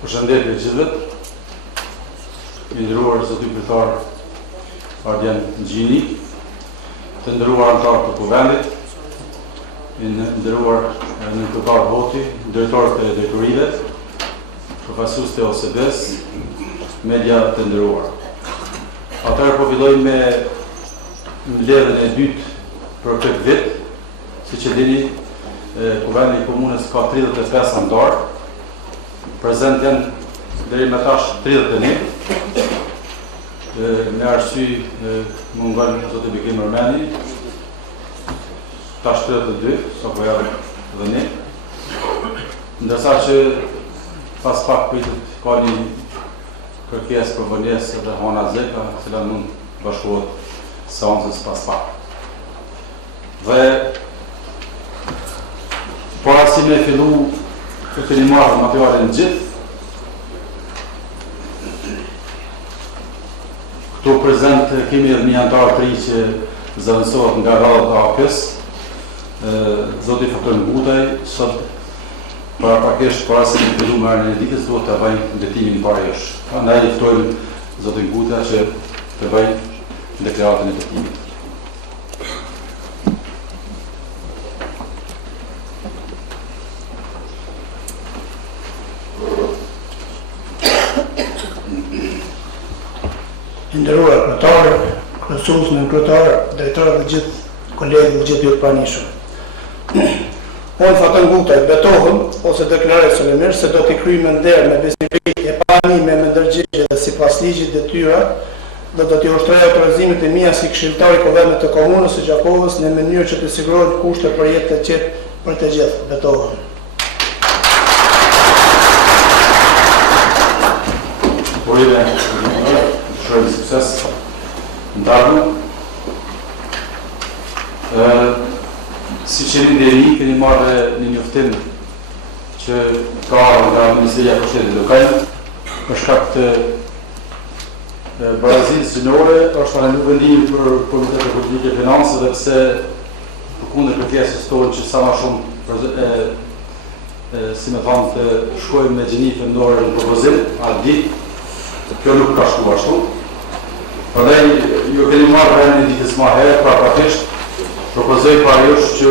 Përshëndetje gjithëve, i nderuar zoti kryetar Ardian Gjini, të nderuar anëtarë të Kuvendit, i nderuar nënshkruar Hoti, drejtorët e drejtorive, përfaqësues të ASAMBLES, media të nderuar. Atëherë po fillojmë me mbledhjen e dytë për këtë vit. Siç e dini, Kuvendi i Komunës ka 35 anëtar. Prezent janë deri më tash 31. Me arsye mungon zoti Bikim Armeni, tash 32, sa po javë dhe ne. Ndërsa që pas pak pritet ka një kërkesë për vonesë dhe hona zeka, e cila mund bashkohet seancës pas pak. Dhe para si me fillu të keni marrë materialin gjithë, këtu prezent kemi edhe një antar të ri që zëvendësohet nga radhët e AKs, zoti Faktor Ngutaj, sot paraprakisht para se të fillu marrjen e ditës duhet të bëjmë ndërtimin para jush. Prandaj i ftojmë zotin Ngutaj që të bëjë deklaratën e ndërtimit. Nderuar kryetarë, kryesues, nënkryetarë, drejtorë dhe gjithë kolegët dhe gjithë pranishëm. Unë Faktor Ngutaj betohem ose deklaroj solenisht se do t'i kryj me nder, me besnikëri e panime, me ndërgjegjje dhe sipas ligjit detyra, dhe do t'i ushtroj autorizimet e mia si këshilltar i Kuvendit të Komunës së Gjakovës në mënyrë që të sigurohet kushte për jetë të qetë për të gjithë. Betohem. Shërë sukses në darbu. Si që deri, keni marrë një njoftim që ka nga Ministeria e Pushtetit Lokal për shkak të barazisë gjinore, është pranuar vendimi për Komitetin e Politikës e Financave dhe pse përkundër kërkesës tonë që sa më shumë si me thamë të shkojmë me gjeni fëndore në propozim, atë ditë, kjo nuk ka shku ashtu. Prandaj ju keni marrë vendin ditës më herë, praktikisht propozoj para jush që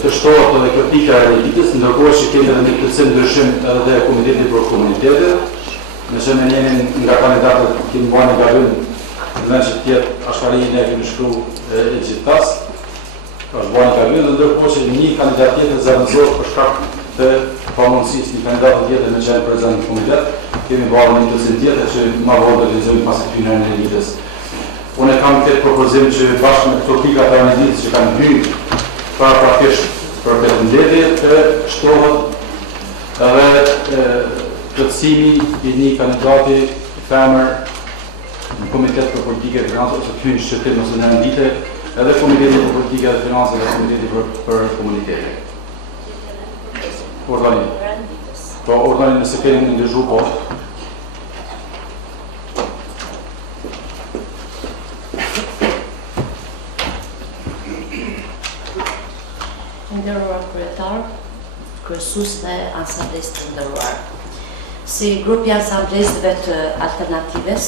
të shtohet edhe kjo pika e ditës, ndërkohë që kemi edhe një kërcim ndryshim edhe dhe Komiteti për Komunitete, nëse me njenin nga kandidatët kemi bërë një gabim, në që tjetë ashkarinjën e kemi shkru e gjithtas, është bërë një gabim, dhe ndërkohë që një kandidat tjetër zëvendësohet për shkak të pamundësisë një kandidat tjetër me qenë prezent në komitet, kemi bërë një kërcim tjetër që ma vonë të realizojmë pas këtë hyrjen e ditës. Unë kam këtë propozim që bashkë me këto pika të analizës që kanë hyrë paraprakisht për këtë mbledhje të shtohet edhe plotësimi i një kandidati femër në Komitet për Politikë e Financave ose të hyjnë shqyrtim ose në dite, edhe Komiteti për Politikë e Financave dhe Komiteti për Komunitete. Ordani. Po, ordani nëse keni në ndërgju po. Nderuar kryetar, kryesues dhe Asamblesë të nderuar. Si grupi Asamblesëve të Alternatives,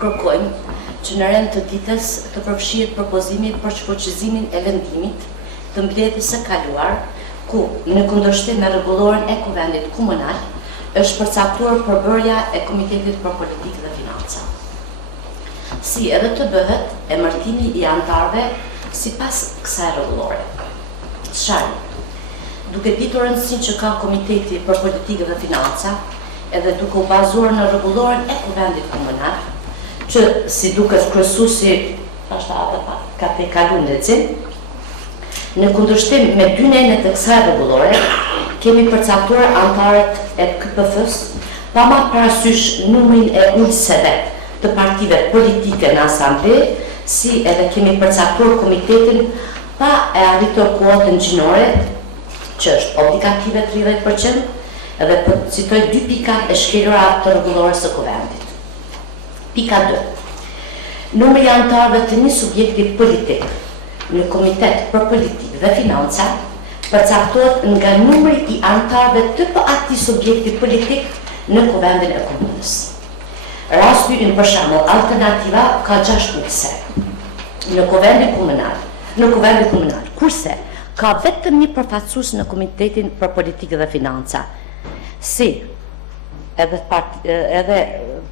kërkojmë që në rend të ditës të përfshihet propozimi për shfuqizimin e vendimit të mbledhjes së kaluar, ku në kundërshtim me rregulloren e Kuvendit Komunal është përcaktuar përbërja e Komitetit për Politikë dhe Financa. Si edhe të bëhet emërtimi i anëtarëve sipas kësaj rregullore. Çfarë? Duke ditur rëndësinë që ka Komiteti për Politikë dhe Financa, edhe duke u bazuar në rregulloren e Kuvendit Komunal, që si duket kryesuesi ka te kaluar lexim, në kundërshtim me dy nenet e kësaj rregullore, kemi përcaktuar anëtarët e KPF-s pa marrë parasysh numrin e ulëseve të partive politike në Asamble, si edhe kemi përcaktuar komitetin pa e arritur kuotën gjinore, që është obligative 30%, edhe po citoj dy pika e shkelura të rregullores së Kuvendit. Pika 2. Numri i anëtarëve të një subjekti politik në Komitet për Politikë dhe Financa përcaktohet nga numri I anëtarëve të atij subjekti politik në kuvendin e komunës. Rasti ynë për shembull, alternativa ka 6 ulëse në kuvendin komunal, kurse ka vetëm një përfaqësues në Komitetin për Politikë dhe Financa, si edhe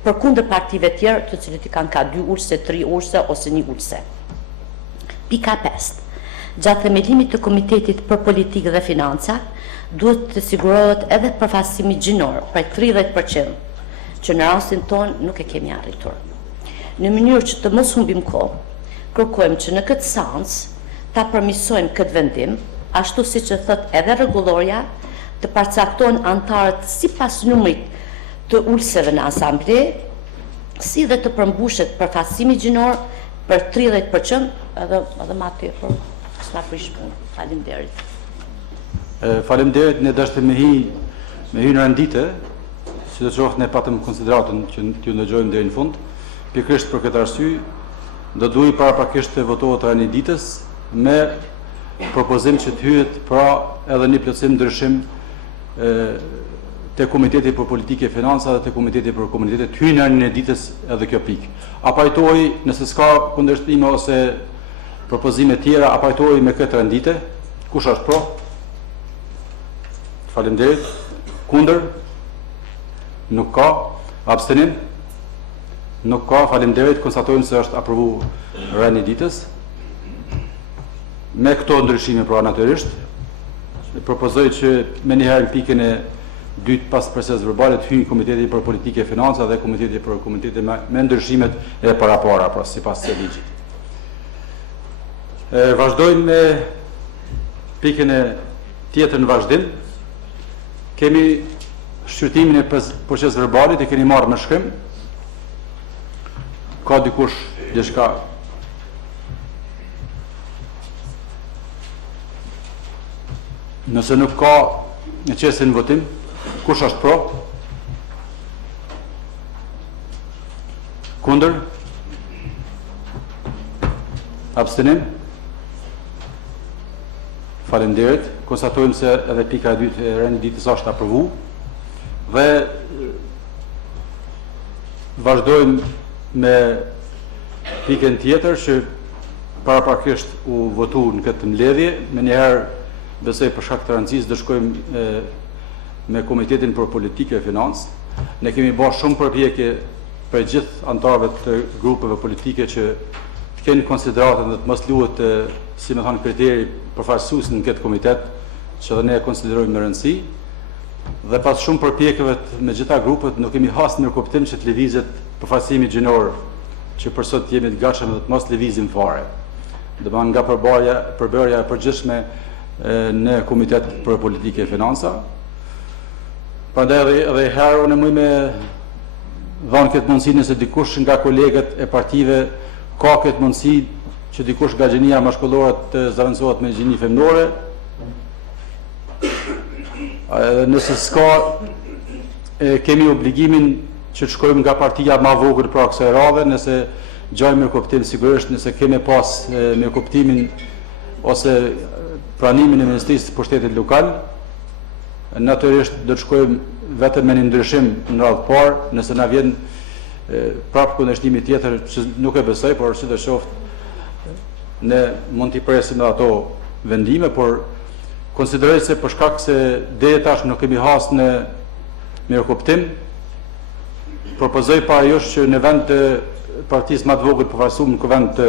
përkundër partive tjerë të cilët I kanë ka 2 ulëse, 3 ulëse ose 1 ulëse. Pika 5. Gjatë themelimit të Komitetit për Politikë dhe Financa, duhet të sigurohet edhe përfaqësimi gjinor prej 30%, që në rastin tonë nuk e kemi arritur. Në mënyrë që të mos humbim kohë, kërkojmë që në këtë seancë ta përmirësojmë këtë vendim, ashtu siç e thot edhe rregulloria, të përcaktohen anëtarët sipas numrit të ulëseve në asamble, si dhe të përmbushet përfaqësimi gjinor për 30% edhe ma tepër. S'na prish punë. Faleminderit. Faleminderit, ne dashte me hy në rendite, si të qoftë ne patëm konsideratën që t'ju ndëgjojmë deri në fund. Pikërisht për këtë arsye, do duhet paraprakisht të votohet renditës me propozim që të hyet pra edhe një plotësim ndryshim te Komiteti për Politikë e Financa dhe te Komiteti për Komunitetet të hyjnë në ditës edhe kjo pikë. A pajtoj nëse s'ka kundërshtime ose propozime tjera, a pajtoj me këtë rendite? Kush është pro? Faleminderit. Kundër? Nuk ka. Abstenim? Nuk ka. Faleminderit. Konstatojmë se është aprovu renditës. Me këto ndryshime pra natyrisht, propozoj që me njëherë në pikën e dytë pas procesit verbale të hyjë Komiteti për Politikë e Financa dhe Komiteti për Komunitete me ndryshimet e parapara, pra sipas së ligjit. Vazhdojmë me pikën e tjetër në vazhdim. Kemi shqyrtimin e procesit verbalit, e keni marrë me shkrim. Ka dikush diçka? Nëse nuk ka, në qesin votim, kush është pro? Kundër? Abstenim? Faleminderit. Konstatojmë se edhe pika e dytë e renditës është aprovu dhe vazhdojmë me pikën tjetër që paraprakisht u votu në këtë mbledhje. Me njëherë besoj për shkak të rëndësisë do shkojmë me Komitetin për Politikë e Financë. Ne kemi bërë shumë përpjekje për gjithë anëtarëve të grupeve politike që të kenë konsideratën dhe të mos luhet si me thonë kriteri përfaqësues në këtë komitet, që dhe ne e konsiderojmë me rëndësi. Dhe pas shumë përpjekjeve me gjitha grupet nuk kemi hasë në kuptim që të lëvizet përfaqësimi gjinor, që për sot jemi të gatshëm dhe të mos lëvizim fare. Dhe nga përbërja e përgjithshme në Komitet për Politikë e Financa. Prandaj edhe herë unë muj me dhanë këtë mundësi nëse dikush nga kolegët e partive ka këtë mundësi që dikush nga gjenia mashkullore të zavendësohet me gjeni femnore. Nëse s'ka, kemi obligimin që të shkojmë nga partia ma vogël pra kësaj radhe, nëse gjajmë me kuptim sigurisht, nëse kemi pas me kuptimin ose pranimin e Ministrisë të Pushtetit Lokal, natyrisht do të shkojmë vetëm me një ndryshim në radhë parë, nëse na vjen prapë kundërshtimi tjetër që nuk e besoj, por sidoqoftë ne mund t'i presim ato vendime, por konsideroj se për shkak se deri tash nuk kemi hasë në mirëkuptim, propozoj para jush që në vend të partisë më të vogël përfaqësuar në kuvend të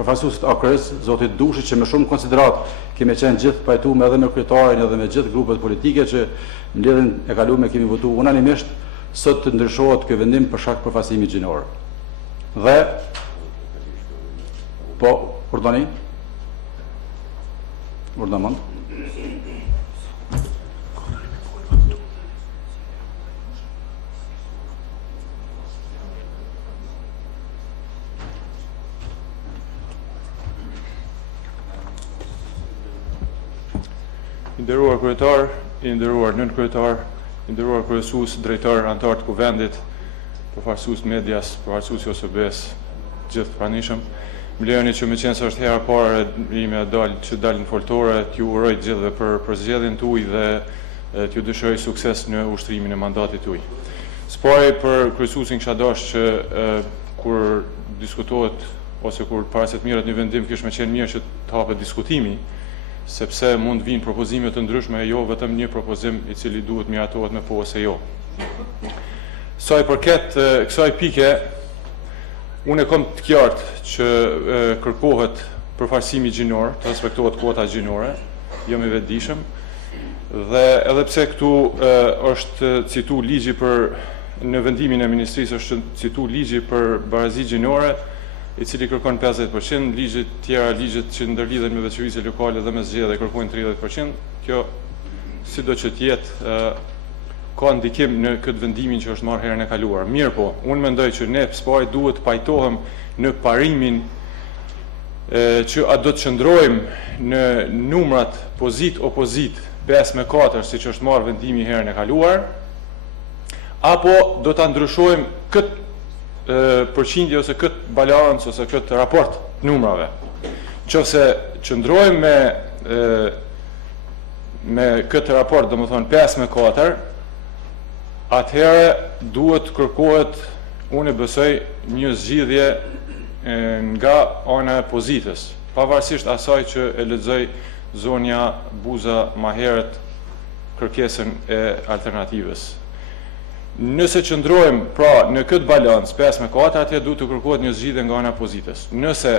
përfaqësuesit AKR-s, zotit Dushi, që me shumë konsiderat kemi qenë gjithë pajtuar edhe me kryetarin edhe me gjithë grupet politike që në mbledhjen e kaluar kemi votuar unanimisht, sot të ndryshohet ky vendim për shkak përfaqësimit gjinor. Dhe po, urdhani? Urdhamon. I nderuar kryetar, i nderuar nën kryetar, i nderuar kryesues, drejtor, anëtar të kuvendit, përfaqësues medias, përfaqësues OSB-s, gjithë pranishëm. Më lejoni që me qenë se është hera parë ime që dalë në foltore, t'ju uroj të gjithëve për zgjedhjen tuaj dhe t'ju dëshiroj sukses në ushtrimin e mandatit tuaj. Spari për kryesuesin kisha dashur që kur diskutohet ose kur para se të mirët një vendim kish me qenë mirë që të hapet diskutimi, sepse mund vinë propozime të ndryshme, jo vetëm një propozim i cili duhet miratohet me po ose jo. Sa i përket kësaj pike, unë e kam të qartë që kërkohet përfaqësimi gjinor, të respektohet kuota gjinore, jam i vetëdijshëm, dhe edhe pse këtu është citu ligji në vendimin e ministrisë është citu ligji për barazi gjinore, i cili kërkon 50%, ligjet tjera, ligjet që ndërlidhen me veçoritë lokale dhe me zgjedhje kërkojnë 30%. Kjo sido që të jetë ka ndikim në këtë vendimin që është marrë herën e kaluar. Mirë po, unë mendoj që ne spari duhet pajtohem në parimin që a do të qëndrojmë në numrat pozit-opozit 5-4 si që është marrë vendimi herën e kaluar, apo do të ndryshojmë këtë përqindje ose këtë balancë ose këtë raport të numrave. Nëse qëndrojmë me këtë raport, do më thonë 5-4, atëherë duhet kërkohet, unë besoj, një zgjidhje nga ana e pozitës, pavarësisht asaj që e lexoj zonja Buza më herët kërkesën e alternativës. Nëse qëndrojmë pra në këtë balancë 5-4, atëherë duhet të kërkohet një zgjidhje nga ana e pozitës. Nëse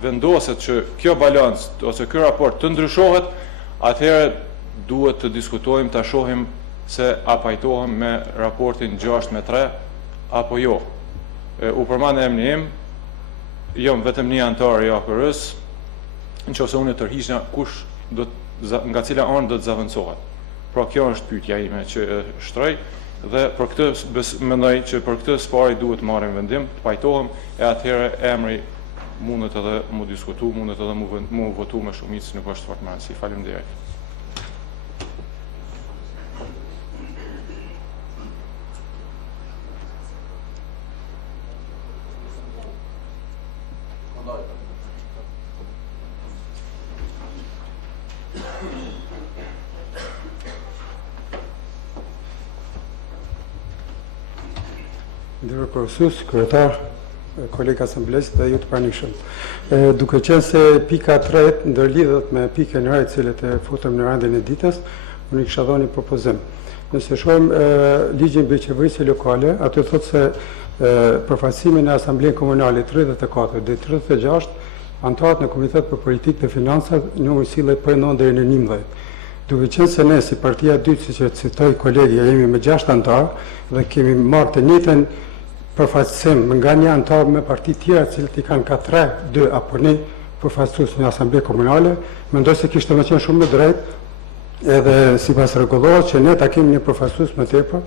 vendoset që kjo balancë ose ky raport të ndryshohet, atëherë duhet të diskutojmë, ta shohim se a pajtohem me raportin 6-3 apo jo. U përmend emri im, jam vetëm një antar i AKR-s, nëse unë tërhiqja kush nga cila anë do të zaventsohet. Pra kjo është pyetja ime që shtroj dhe për këtë mendoj që për këtë spari duhet të marrim vendim, të pajtohem e atëherë emri mundet edhe mu diskutu, mundet edhe mu votu me shumicë, nuk është fort më rëndësi. Faleminderit. Ndërë kryesues, kryetar, kolega Asamblees dhe ju të pranishëm. Duke qenë se pika 3 ndërlidhet me pikën e cilët e futëm në rendin e ditës, unë i kisha dhënë një propozim. Nëse shohim ligjin mbi qeverisje lokale, aty thotë se përfaqësimin e Asamblesë Komunale 34 dhe 36 antarët në Komitet për Politikë dhe Financat numri sillet prej 9 deri në 11. Duke qenë se ne si partia e dytë, siç e citoi kolegi, jemi me 6 antarë dhe kemi marrë të njëjtën përfaqësim nga një antar me parti tjera cilët i kanë ka 3, 2 apo 1 përfaqësues në Asamblenë Komunale, mendoj se kishte më qenë shumë më drejtë edhe sipas rregullohet që ne ta kemi një përfaqësues më tepër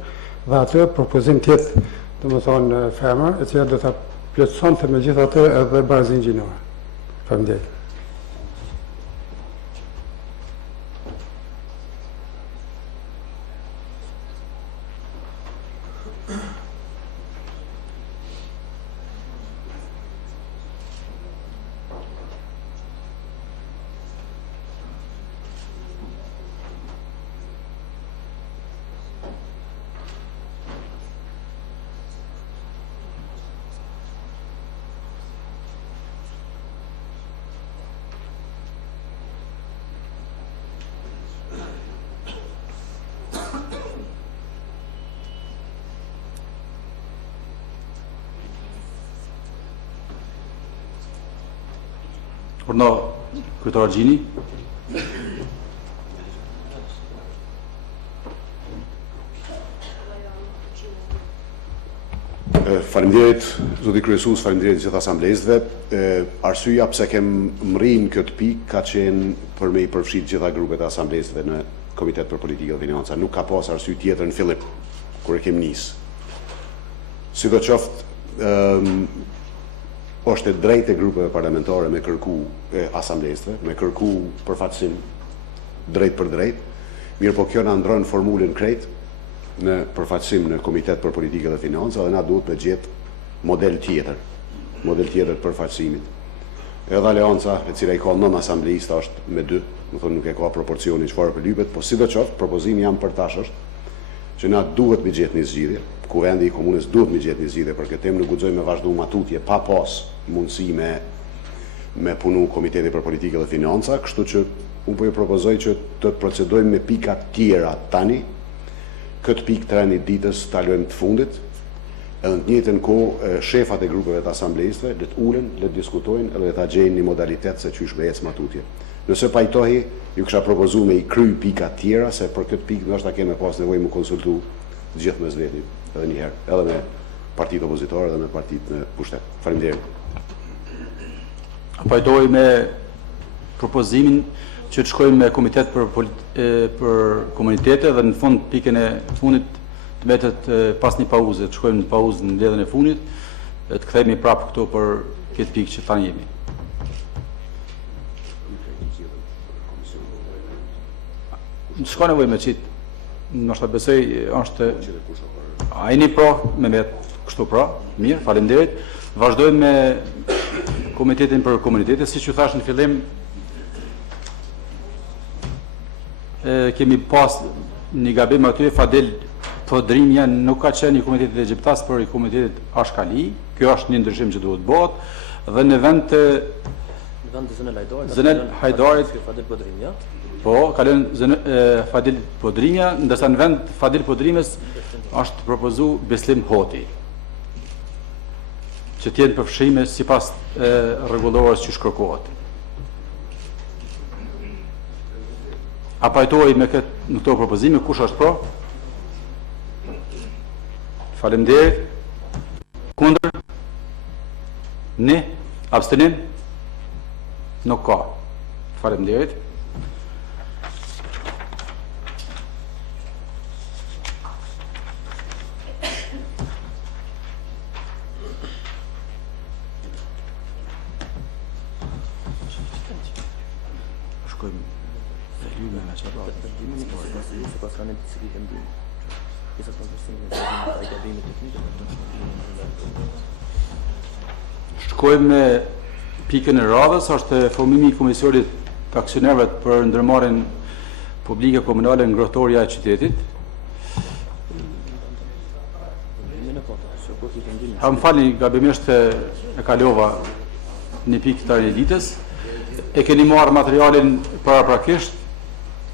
dhe atë propozim tjetër, domethënë femër, e cila do ta plotësonte megjithatë edhe barazin gjinore. Faleminderit. Urna, kryetar Gjini. Faleminderit, zoti kryesues, faleminderit gjithë asamblesëve. Arsyeja pse kem mrin këtë pikë ka qenë për me I përfshit gjitha grupet e asamblesëve në Komitet për Politikë dhe Financa. Nuk ka pas arsye tjetër në fillim kur e kem nis. Sidoqoftë, është e drejtë e grupeve parlamentare me kërku asamblesëve, me kërku përfaqësim drejt për drejt. Mirë po kjo na ndron formulën krejt në përfaqësim në Komitet për Politikë dhe Financa dhe na duhet me gjetë model tjetër përfaqësimit. Edhe aleanca e cila I ka 9 asamblejista është me 2, më thonë nuk e ka proporcionin çfarë për lypet, po sidoqoftë propozimi jam për tash është që na duhet me gjetë një zgjidhje, kuvendi I komunës duhet me gjetë një zgjidhje për këtë temë, nuk guxojmë me vazhdu matutje pa pas mundësi me punu Komiteti për Politikë dhe Financa, kështu që unë po ju propozoj që të procedojmë me pika tjera tani, këtë pikë treni ditës ta lojmë të fundit, edhe në të njëjtën kohë shefat e grupeve të asamblejistëve le të ulen, le të diskutojnë edhe ta gjejnë një modalitet se çysh me ecë matutje. Nëse pajtohi, ju kisha propozu me I kry pika tjera, se për këtë pikë ndoshta keme pas nevojë më konsultu të gjithë mes vetit, edhe një herë, edhe me partitë opozitore dhe me partitë në pushtet. Faleminderit. Pajtohi me propozimin që të shkojmë me komitet për komunitete dhe në fund pikën e fundit të mbetet pas një pauze, të shkojmë në pauzë në mbledhjen e fundit, të kthehemi prapë këtu për këtë pikë që tani jemi. S'ka nevojë me qitë, ndoshta besoj është ajni pra, me kështu pra, mirë, faleminderit. Vazhdojmë me komitetin për komunitete, siç ju thash në fillim, kemi pas një gabim aty, Fadel Podrinja nuk ka qenë I komitetit egjiptas, por I komitetit Ashkali. Kjo është një ndryshim që duhet bëhet dhe në vend të Zënel Hajdarit, po, kalon Fadil Podrinja, ndërsa në vend Fadil Podrinjës është propozu Beslim Hoti, që t'jenë përfshime sipas rregullores që shkërkohet. A pajtohej me në këto propozime, kush është pro? Faleminderit. Kundër? Ne? Abstenim? Nuk ka. Faleminderit. Shkojmë me pikën e radhës, është formimi I Komisionit të Aksionerëve për ndërmarrjen publike komunale ngrohtoria e qytetit. Më falni, gabimisht e kalova një pikë të një ditës. E keni marrë materialin paraprakisht,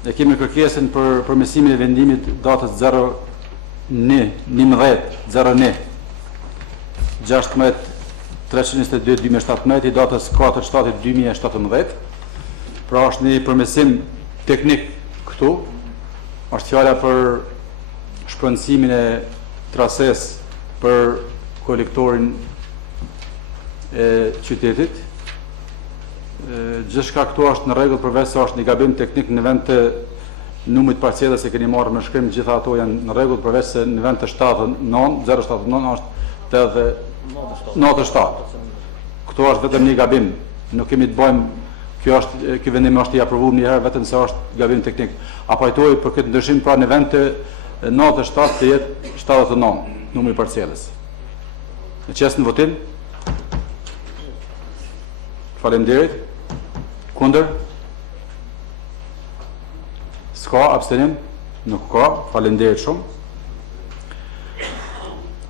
e kemi kërkesën për përmesimin e vendimit datës 0-11-16-322-2017 I datës 4-7-2017. Pra është një përmesim teknik këtu, është fjala për shpërndësimin e trases për kolektorin e qytetit. Gjithçka këtu është në rregull përveç se është një gabim teknik në vend të numrit parcelës e keni marrë me shkrim, gjitha ato janë në rregull përveç se në vend të 079 është 97. Këtu është vetëm një gabim, nuk kemi të bëjmë, ky vendim është I aprovuar një herë vetëm se është gabim teknik. A pajtohej për këtë ndryshim pra në vend të 97 të jetë 79 numri parcelës. Në qes në votim? Faleminderit. Kundër? S'ka, abstenim? Nuk ka, faleminderit shumë.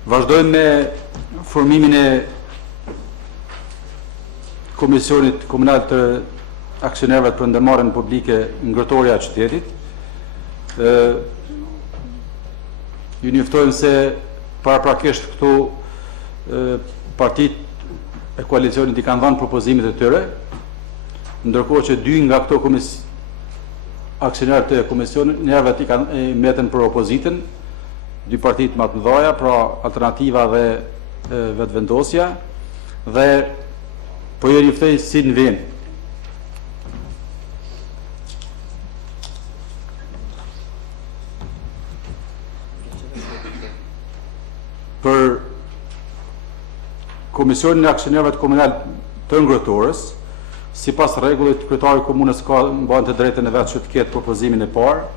Vazhdojmë me formimin e Komisionit Komunal të Aksionerëve për ndërmarrjen publike ngrohtoria e qytetit. Ju njoftojmë se paraprakisht këtu partitë e koalicionit I kanë dhënë propozimet e tyre, ndërkohë që 2 nga këto aksionerët e komisionit njerëve I kanë mbeten për opozitën, 2 partitë më të mëdha, pra Alternativa dhe Vetvendosja, dhe po ju njoftoj si në vend. Për Komisionin e Aksionerëve të Komunal të Ngrohtorës, sipas rregullit kryetari I komunës ka mban të drejtën e vet që të ketë propozimin e parë.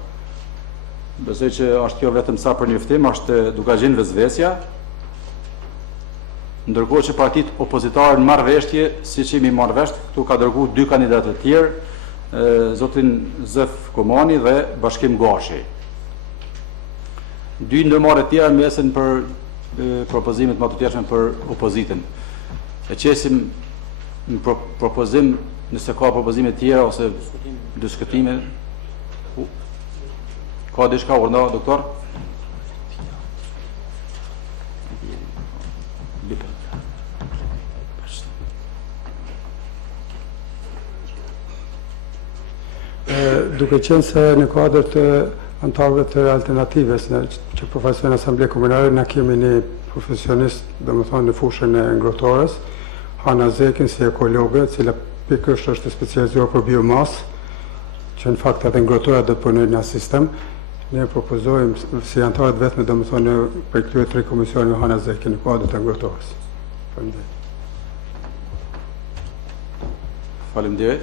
Besoj që është kjo vetëm sa për njoftim, është duke qenë vezvesja. ndërkohë që partitë opozitare në marrëveshje, siç jemi marrëvesh, këtu ka dërguar 2 kandidatë të tjerë, zotin Zef Komani dhe Bashkim Gashi. 2 ndërmarrje të tjera mesen për propozimet më të tjershme për opozitën. E qesim në propozim, nëse ka propozime të tjera ose diskutime. Ka diçka urna, doktor? Duke qenë se në kuadër të antarëve të alternatives që përfaqësojnë Asamblesë Komunale, na kemi një profesionist, domethënë në fushën e ngrohtorës, Hana Zekin, si ekologe, e cila pikërisht është specializuar për biomasë, që në fakt edhe ngrohtora do të punojnë në sistem. Ne propozojmë si antarët vetëm, domethënë për këtyre 3 komisioneve Hana Zekin në kuadër të ngrohtorës. Faleminderit.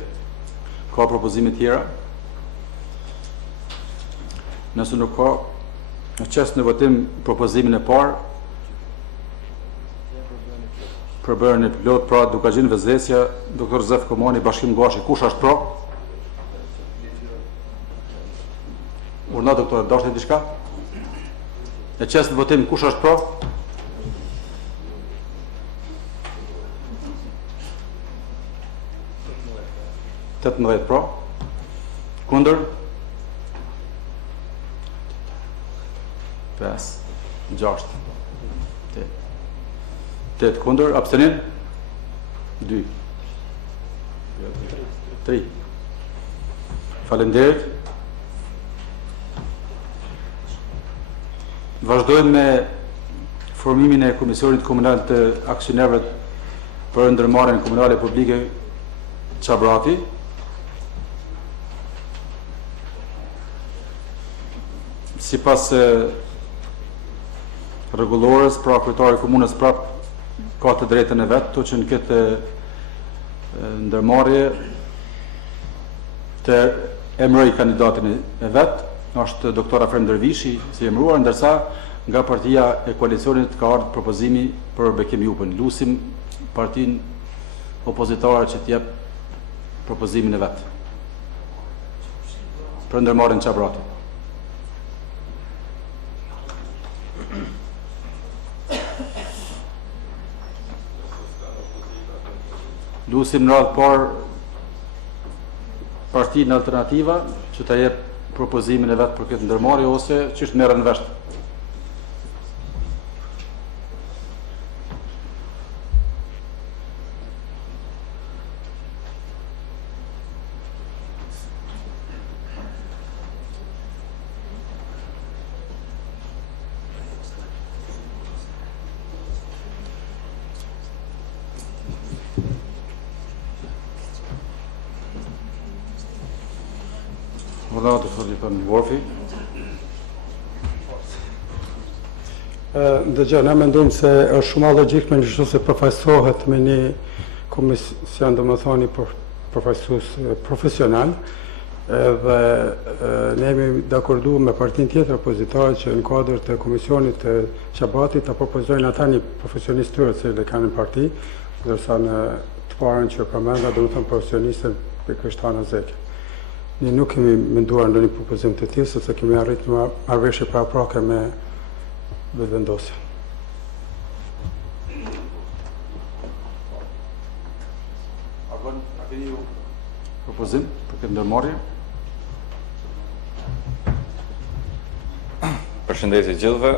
Ka propozime tjera? Nëse nuk ka, në qes në votim propozimin e parë, për bërën e pilot, pra Dukagjin Vezesja, Dr. Zef Komani, Bashkim Gashi, kush është pro? Urna, doktor, dashni diçka? Në qes në votim, kush është pro? Pro, kundër 5, 6, 8 kundër, abstenin 2, 3. Faleminderit. Vazhdojmë me formimin e Komisionit Komunal të Aksionerëve për ndërmarrjen komunale publike Qabrati. Si pas rregullores, pra kryetari i komunës prap ka të drejtën e vet, që në këtë ndërmarrje të emëroj kandidatin e vet, është doktor Afrem Dervishi si emëruar, ndërsa nga partia e koalicionit ka ardhur propozimi për Bekim Jupën. Lusim partinë opozitare që t'jep propozimin e vet për ndërmarrjen e Qabratit. Lusim në radhë parë partinë alternativa që ta jep propozimin e vetë për këtë ndërmarrje ose që është merren vesh. Dëgjoj, ne mendojmë se është shumë logjik me gjithë se përfaqësohet me një komision, domethënë përfaqësues profesional, dhe ne jemi dakorduar me partinë tjetër opozitare që në kuadër të komisionit të Qabratit ta propozojnë ata një profesionist tyre që kanë në parti, ndërsa në të parën që përmenda domethënë profesionistën pikërisht Hana Zekin. Ne nuk kemi menduar ndonjë propozim të tillë, sepse kemi arritur marrëveshje paraprake me vendosje. A keni ju propozim për këtë ndërmarrje? Përshëndetje gjithëve.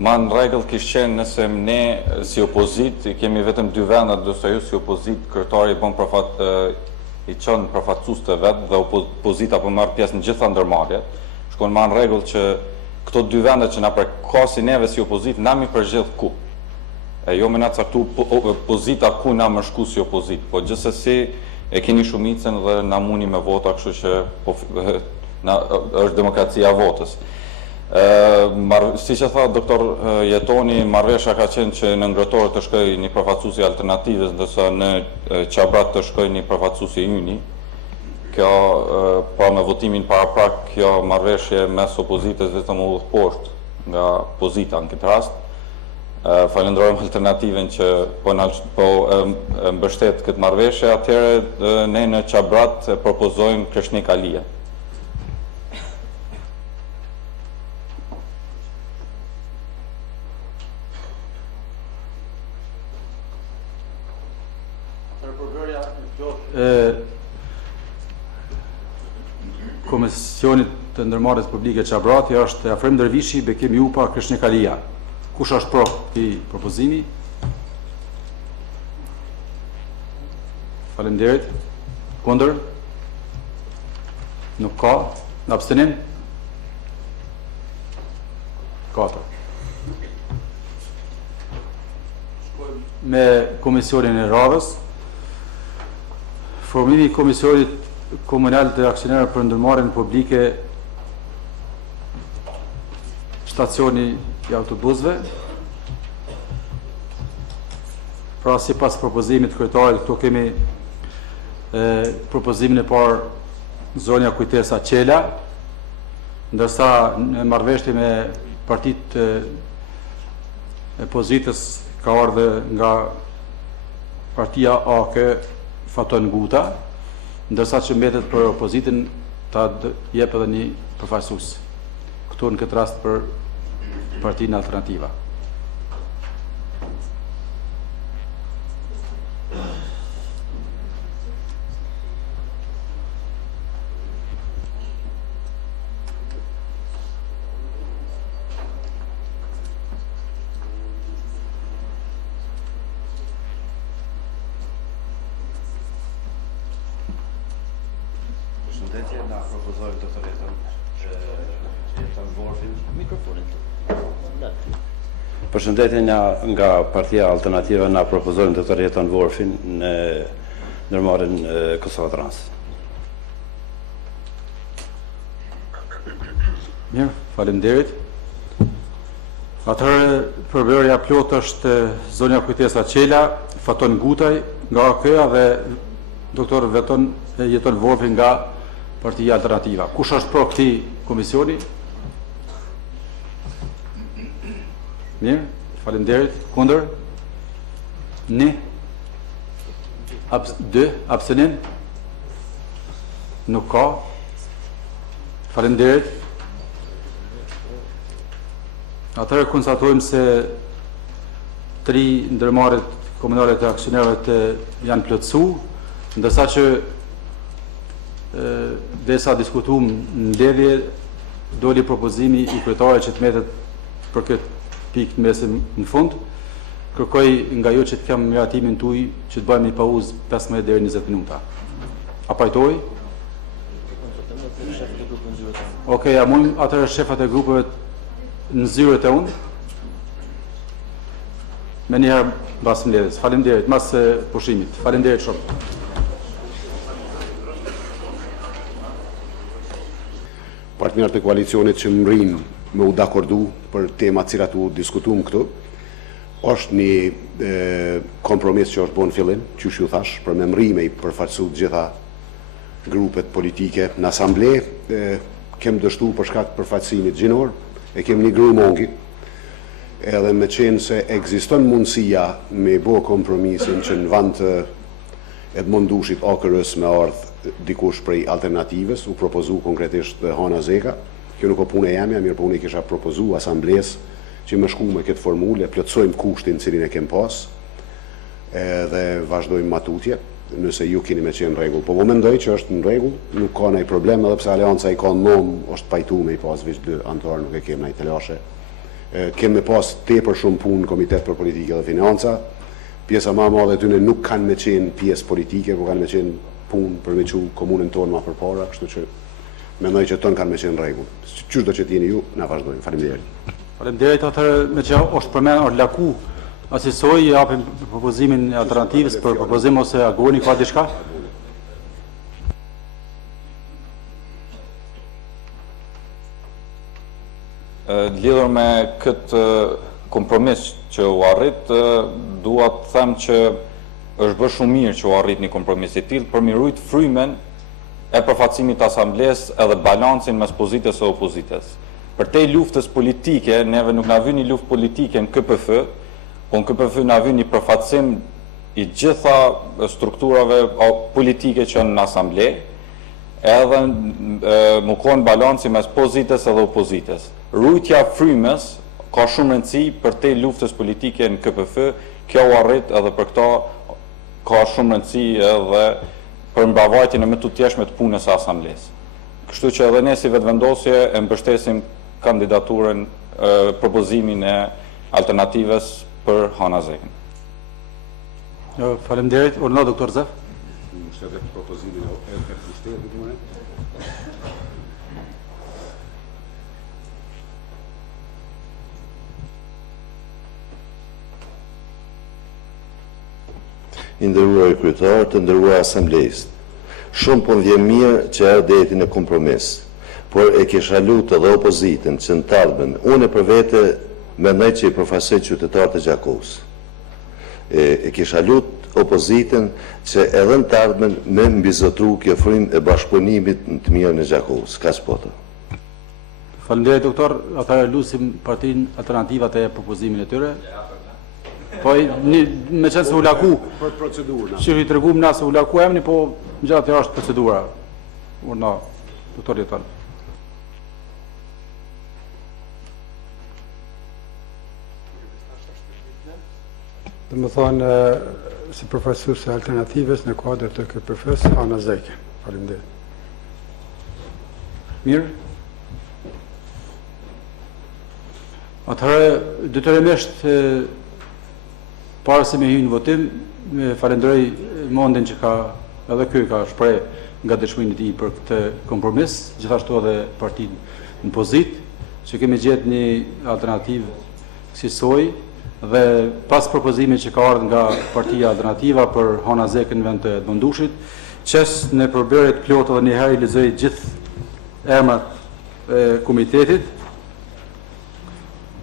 Ma në rregull kishte qenë nëse ne si opozit kemi vetëm 2 vende, ndërsa ju si opozit kryetari i çon përfaqësues të vet dhe opozita po marr pjesë në gjitha ndërmarrjet. Shkon ma në rregull që këto 2 vende që na përkasin neve si opozit na mi përgjith ku. E jo me na caktu opozita ku na më shku si opozit, po gjithsesi e keni shumicën dhe na muni me vota, kështu që është demokracia votës. Si që tha doktor Jetoni, marrëveshja ka qenë që në ngrohtorë të shkoj një përfaqësues i alternativës, ndërsa në Qabrat të shkoj një përfaqësues i yni. Kjo, pa me votimin paraprak, kjo marrëveshje mes opozitës vetëm u udhë poshtë nga pozita në këtë rast. Falenderojmë alternativen që po mbështet këtë marrëveshje, atëherë ne në Qabrat propozojmë Kreshnik Alia. Komisionit të ndërmarrjes publike Qabrati është Afrim Dervishi, Bekim Jupa, Kreshnik Alia. Kush është pro këtij propozimi? Faleminderit. Kundër? Nuk ka. Në abstenim? 4. Shkojmë me komisionin e radhës. Formimi i Komisionit Komunal të Aksionerëve për ndërmarrjen publike stacioni i autobusëve. Pra, sipas propozimit kryetarit, këtu kemi propozimin e parë zonja kujtesa Qela, ndërsa në marrëveshje me partitë e pozitës ka ardhur nga partia AK Faton Guta, ndërsa që mbetet për opozitën ta jep edhe një përfaqësues. Këtu në këtë rast për Partinë Alternativa. Përshëndetje, na propozojmë doktoretën Jeton Vorfin. Mikrofonin. Përshëndetje, nga Partia Alternativa na propozojmë doktor Jeton Vorfin në ndërmarrjen Kosova Trans. Mirë, faleminderit. Atëherë përbërja plot është zonja kujtesa Qela, Faton Gutaj nga AK-ja dhe doktor Jeton Vorfi nga Partia Alternativa. Kush është pro këtij komisioni? Mirë, faleminderit. Kundër? 1. 2. Abstenim? Nuk ka. Faleminderit. Atëherë konstatojmë se 3 ndërmarrjet komunale të aksionerëve janë plotësuar, ndërsa që desa diskutuam në lidhje doli propozimi i kryetarit që të metet për këtë pikë të mesim në fund. Kërkoj nga ju që të kam miratimin tuaj që të bëjmë një pauzë 15 deri 20 minuta. A pajtoj? Okej, a mund atëherë shefat e grupeve në zyrët e unë? Me njëherë mbas mbledhjes. Faleminderit, mbas pushimit. Faleminderit shumë. Partnerët e koalicionit që mrin me u dakordu për temat cilat u diskutuam këtu, është një kompromis që është bon fillim, që ju thash, për me mrime i përfaqësu gjitha grupet politike në asamble, kem dështu për shkak përfaqësimit gjinor, e kem një gru mongi, edhe me qenë se ekziston mundësia me bo kompromisin që në vend të Edmondushit AKR-s me ardh dikush prej alternatives, u propozu konkretisht dhe Hana Zeka. Kjo nuk o punë e jamja, mirë punë i kisha propozu asambles që më shku me këtë formule, plotësojmë kushtin cilin e kem pas, dhe vazhdojmë matutje, nëse ju keni me qenë rregull. Po mendoj që është në rregull, nuk ka ndonjë problem, edhe pse aleanca i ka nom, është pajtu me i pas veç 2 antar, nuk e kem ndonjë telashe. Kem me pas tepër shumë punë Komitet për Politikë dhe Financa. Pjesa më e madhe e tyre nuk kanë me qenë pjesë politike, por kanë me qenë punë për me çu komunën tonë më përpara, kështu që mendoj që tonë kanë me qenë rregull. Çdo do që t'jeni ju, na vazhdojmë. Faleminderit. Faleminderit, atëherë me që është përmend Orlaku, asisoj japim propozimin e alternativës për propozim ose Agoni ka diçka? Lidhur me këtë kompromis që u arrit, dua të them që është bërë shumë mirë që u arrit një kompromis i tillë për mirujt frymen e përfaqësimit të asamblesë edhe balancin mes pozitës e opozitës. Për te luftës politike, neve nuk na vjen një luftë politike në KPF, Po në KPF na vjen një përfaqësim i gjitha strukturave politike që në asamble, edhe më konë balanci mes pozitës edhe opozitës. Rujtja frymës ka shumë rëndësi për te luftës politike në KPF, kjo u arrit edhe për këta ka shumë rëndësi edhe për mbavajtjen e më të tjeshme të punës së asamblesë. Kështu që edhe ne si vetëvendosje e mbështesim kandidaturën, propozimin e alternativës për Hana Zekën. Faleminderit. Urdhëro doktor Zef. I nderuar kryetar, të nderuar asamblesë. Shumë po vjen mirë që erdhi në kompromis, por e kisha lutë edhe opozitën që në tardhmen, unë për vete mendoj që i përfaqësoj qytetarët e Gjakovës. E kisha lutë opozitën që edhe në tardhmen me mbizotru kjo frymë e bashkëpunimit në të mirën e Gjakovës. Kaq poto. Faleminderit doktor, ata lusim partinë alternativat e propozimin e tyre. Po me qenë se u laku Për procedurën. që i tregum na se u laku emni, po gjatë është procedura. Urna, doktor Jeton. Dhe më thonë, si përfaqësues e alternativës në kuadër të KPF-s, Hana Zekën. Faleminderit. Mirë. Atëherë, detyrimisht para se me hyjë në votim, falenderoj Mondin që ka edhe ky ka shpreh nga dëshminë e tij për këtë kompromis, gjithashtu edhe partinë në pozit, që kemi gjetë një alternativë kësaj dhe pas propozimit që ka ardhur nga Partia Alternativa për Hana Zekën në vend të Dondushit, qes në përbërjet plot edhe një herë i lexoj gjithë emrat e komitetit.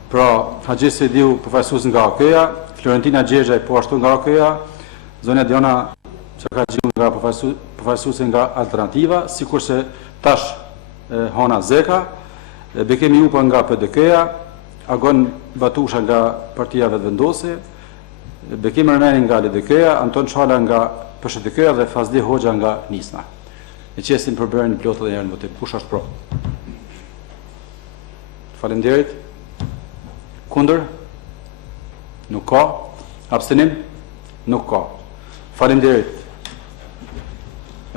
Pra, Haxhi Sediu përfaqësues nga AKE-ja, Florentina Gjergjaj po ashtu nga AKE-ja, Zonja Diana Çakaxhiu nga përfaqësues nga Alternativa, sikurse tash Hana Zeka, Bekemi Jupa nga PDK-ja, Agon Batusha nga Partia Vetëvendosje, Bekim Ermeni nga LDK-ja, Anton Çhala nga PSHDK-ja dhe Fazli Hoxha nga Nisna. E qesim përbërjen plot edhe herë në votim. Kush është pro? Faleminderit. Kundër? Nuk ka. Abstenim? Nuk ka. Faleminderit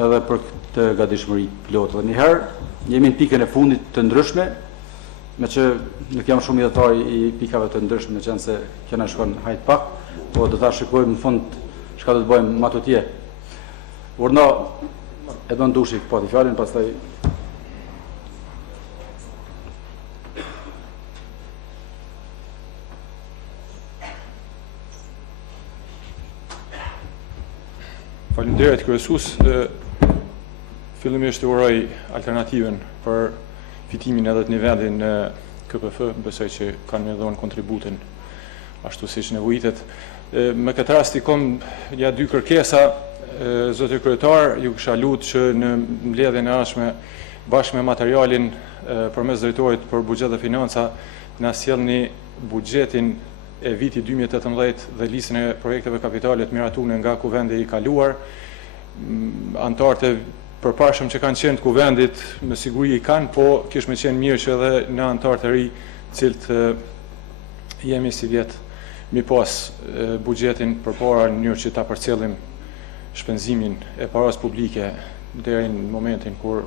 edhe për këtë gatishmëri plot. Dhe njëherë, jemi në pikën e fundit të ndryshme, me që nuk jam shumë idhëtar i pikave të ndryshme, me qenë se kena shkon hajt pak, po do ta shikojmë në fund çka do të bëjmë më atje. Urna e don dushi po të fjalën, pastaj Faleminderit kryesues. Fillimisht uroj alternativën për fitimin edhe të një vendin në KPF, besoj që kanë me dhonë kontributin ashtu siç nevojitet. Me këtë rast i kom ja dy kërkesa, zoti kryetar, ju kisha lutë që në mbledhjen e ardhshme bashkë me materialin përmes drejtorit për buxhet dhe financa na sjellni buxhetin e vitit 2018 dhe listën e projekteve kapitale të miratune nga kuvendi i kaluar. Antarët e përparshëm që kanë qenë të kuvendit me siguri i kanë, po kish me qenë mirë që edhe në antarët e ri cilët jemi si vjet mi pas buxhetin përpara në mënyrë që ta përcjellim shpenzimin e paras publike deri në momentin kur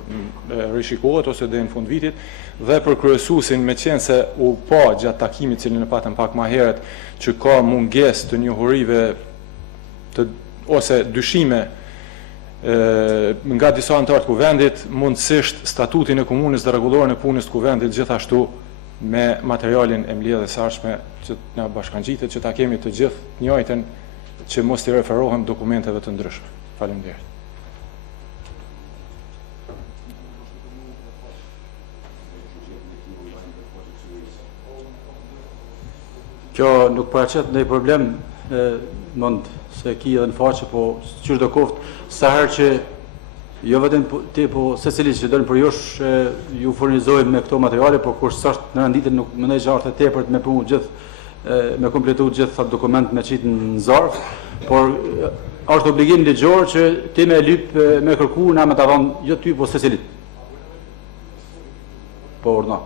rishikohet ose deri në fund vitit, dhe për kryesuesin me qenë se u pa gjatë takimit cilin e patëm pak më herët që ka mungesë të njohurive ose dyshime nga disa antarë të kuvendit, mundësisht statutin e komunës dhe rregulloren e punës të kuvendit gjithashtu me materialin e mbledhjes së ardhshme që na bashkangjitet, që ta kemi të gjithë të njëjtën, që mos të referohem dokumenteve të ndryshme. Faleminderit. Kjo nuk paraqet ndonjë problem, mund se ki edhe në faqe, po qysh do koft, sa herë që jo vetëm ti, po secili që dën për jush ju furnizojmë me këto materiale, por kur s'është në renditën nuk mendoj që është e tepërt me punë gjithë me kompletu gjithë dokument me qitë në zarf, por është obligim ligjor që ti me lyp me kërku na me të dhanë jo ty, po secilit. Po urna.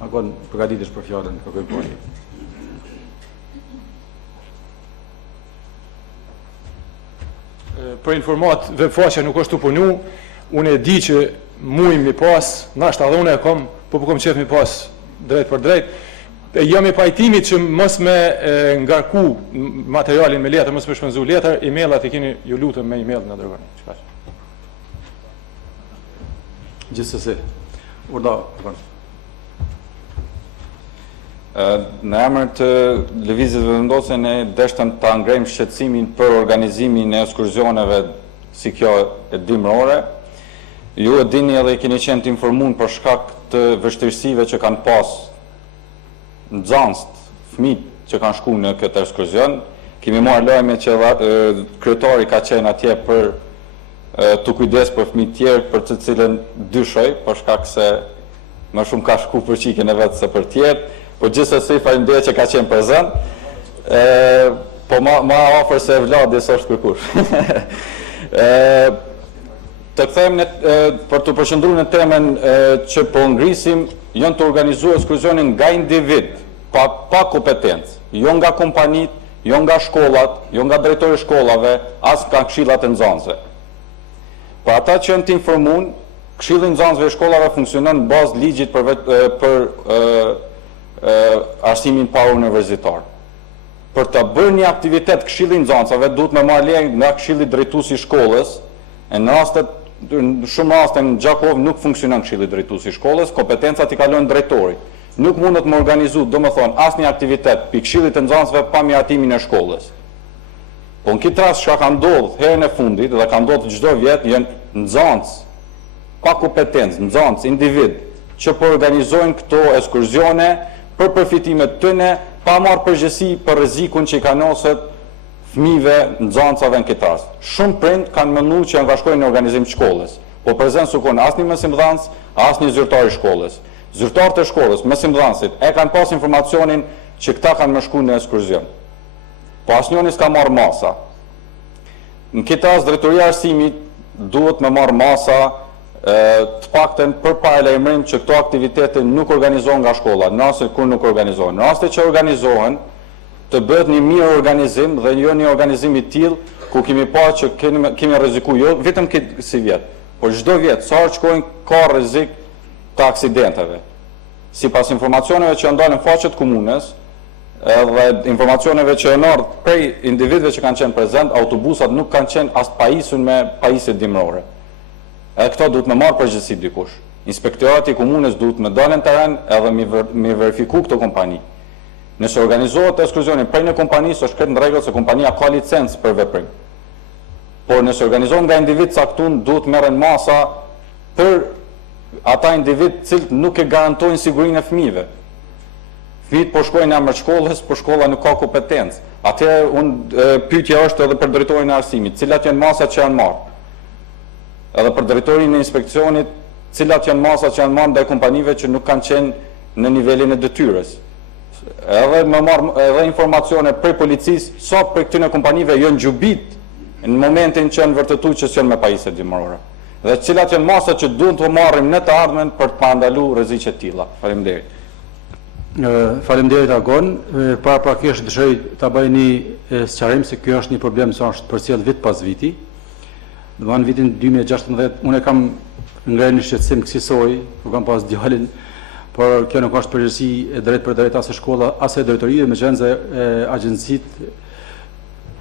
Akon përgatitesh për fjallën, kërkoj pojë. Për informat, webfaqja nuk është të punu, unë e di që muj mi pas, nashta edhe unë e kom, po kom qef mi pas drejt për drejt, jam i pajtimit që mos me ngarku materialin me letër, mos me shpenzu letër, e-mailat i keni ju lutëm me e-mail në dërgoni. Gjithsesi, urda, Në emër të lëvizjes vendose ne deshtëm ta ngrejmë shqetësimin për organizimin e ekskurzioneve si kjo e dimrore. Ju e dini edhe i keni qenë të informuar për shkak të vështirësive që kanë pas nxënëst, fëmijët që kanë shkuar në këtë ekskurzion. Kemi marrë lajme që kryetari ka qenë atje për të kujdes për fëmijët tjerë për të cilën dyshoj, për shkak se më shumë ka shku për çikën e vetë se për tjerë. Po gjithsesi faleminderit që ka qenë prezant. Po ma afër se Vladi s'është kërkush. Të kthejmë për të përqendruar në temën që po ngrisim, janë të organizuar ekskursione nga individ, pa kompetencë, jo nga kompanit, jo nga shkollat, jo nga drejtori i shkollave, as nga këshillat e nxënësve. Për ata që janë të informuar, Këshilli i nxënësve e shkollave funksionon në bazë ligjit për arsimin pa universitar. Për të bërë një aktivitet Këshilli i nxënësve duhet me marrë leje nga Këshilli drejtuesi i shkollës. Në shumë raste në Gjakov nuk funksionon Këshilli drejtuesi i shkollës, kompetencat i kalojnë drejtorit. Nuk mundet më organizu, domethënë, asnjë aktivitet pi Këshillit të nxënësve pa miratimin e shkollës. Po në këtë rast çka ka ndodhur herën e fundit dhe ka ndodhur çdo vit, janë nxënës pa kompetencë, nxënës individ që po organizojnë këto ekskursione për përfitimet tyne, pa marrë përgjegjësi për rrezikun që i kanoset fëmijëve, nxënësave në këtë rast. Shumë prind kanë menduar që janë bashkojnë në organizim të shkollës, po prezant sukon asnjë mësimdhënës, asnjë zyrtar i shkollës. Zyrtarët e shkollës, mësimdhënësit, e kanë pas informacionin që këta kanë më shkuar në ekskursion. Po asnjëri s'ka marrë masa. Në këtë rast drejtoria e arsimit duhet me marrë masa të paktën për paralajmërim që këto aktivitete nuk organizohen nga shkolla, në raste kur nuk organizohen. Në raste që organizohen, të bëhet një mirë organizim dhe jo një organizim i tillë ku kemi parë që kemi rrezikuar jo vetëm si vjet, por çdo vjet sa shkojnë ka rrezik të aksidenteve. Sipas informacioneve që ndalen në faqet komunës, edhe informacioneve që janë ardhur prej individëve që kanë qenë prezent, autobusat nuk kanë qenë as pajisur me pajisje dimrore. Edhe këto duhet me marrë përgjegjësi dikush. Inspektorati i komunës duhet me dalë në teren edhe me verifiku këto kompani. Nëse organizohet ekskursioni prej në kompanisë, është krejt në rregull se kompania ka licencë për veprim. Por nëse organizohet nga individ caktun, duhet merren masa për ata individ cilët nuk e garantojnë sigurinë e fëmijëve. Fëmijët po shkojnë në emër shkollës, por shkolla nuk ka kompetencë. Atëherë pyetja është edhe për drejtorin e arsimit, cilat janë masat që janë marrë. Edhe për drejtorin e inspeksionit, cilat janë masat që janë marrë ndaj kompanive që nuk kanë qenë në nivelin e detyrës. Edhe më marrë edhe informacione prej policisë, sa për këtyre kompanive janë gjubit në momentin që janë vërtetuar që janë me pajisje dimrore. Dhe cilat janë masat që duhet të marrim në të ardhmen për të parandaluar rreziqe të tilla. Faleminderit. Faleminderit Agon. Paraprakisht dëshiroj ta bëj një sqarim se ky është një problem që është përcjell vit pas viti. Në vitin 2016, unë e kam ngrenë një shqetësim kësaj, ku kam pas djalin, por kjo nuk është përgjegjësi e drejt për drejt as e shkolla, as e drejtorie, meqense agjencitë,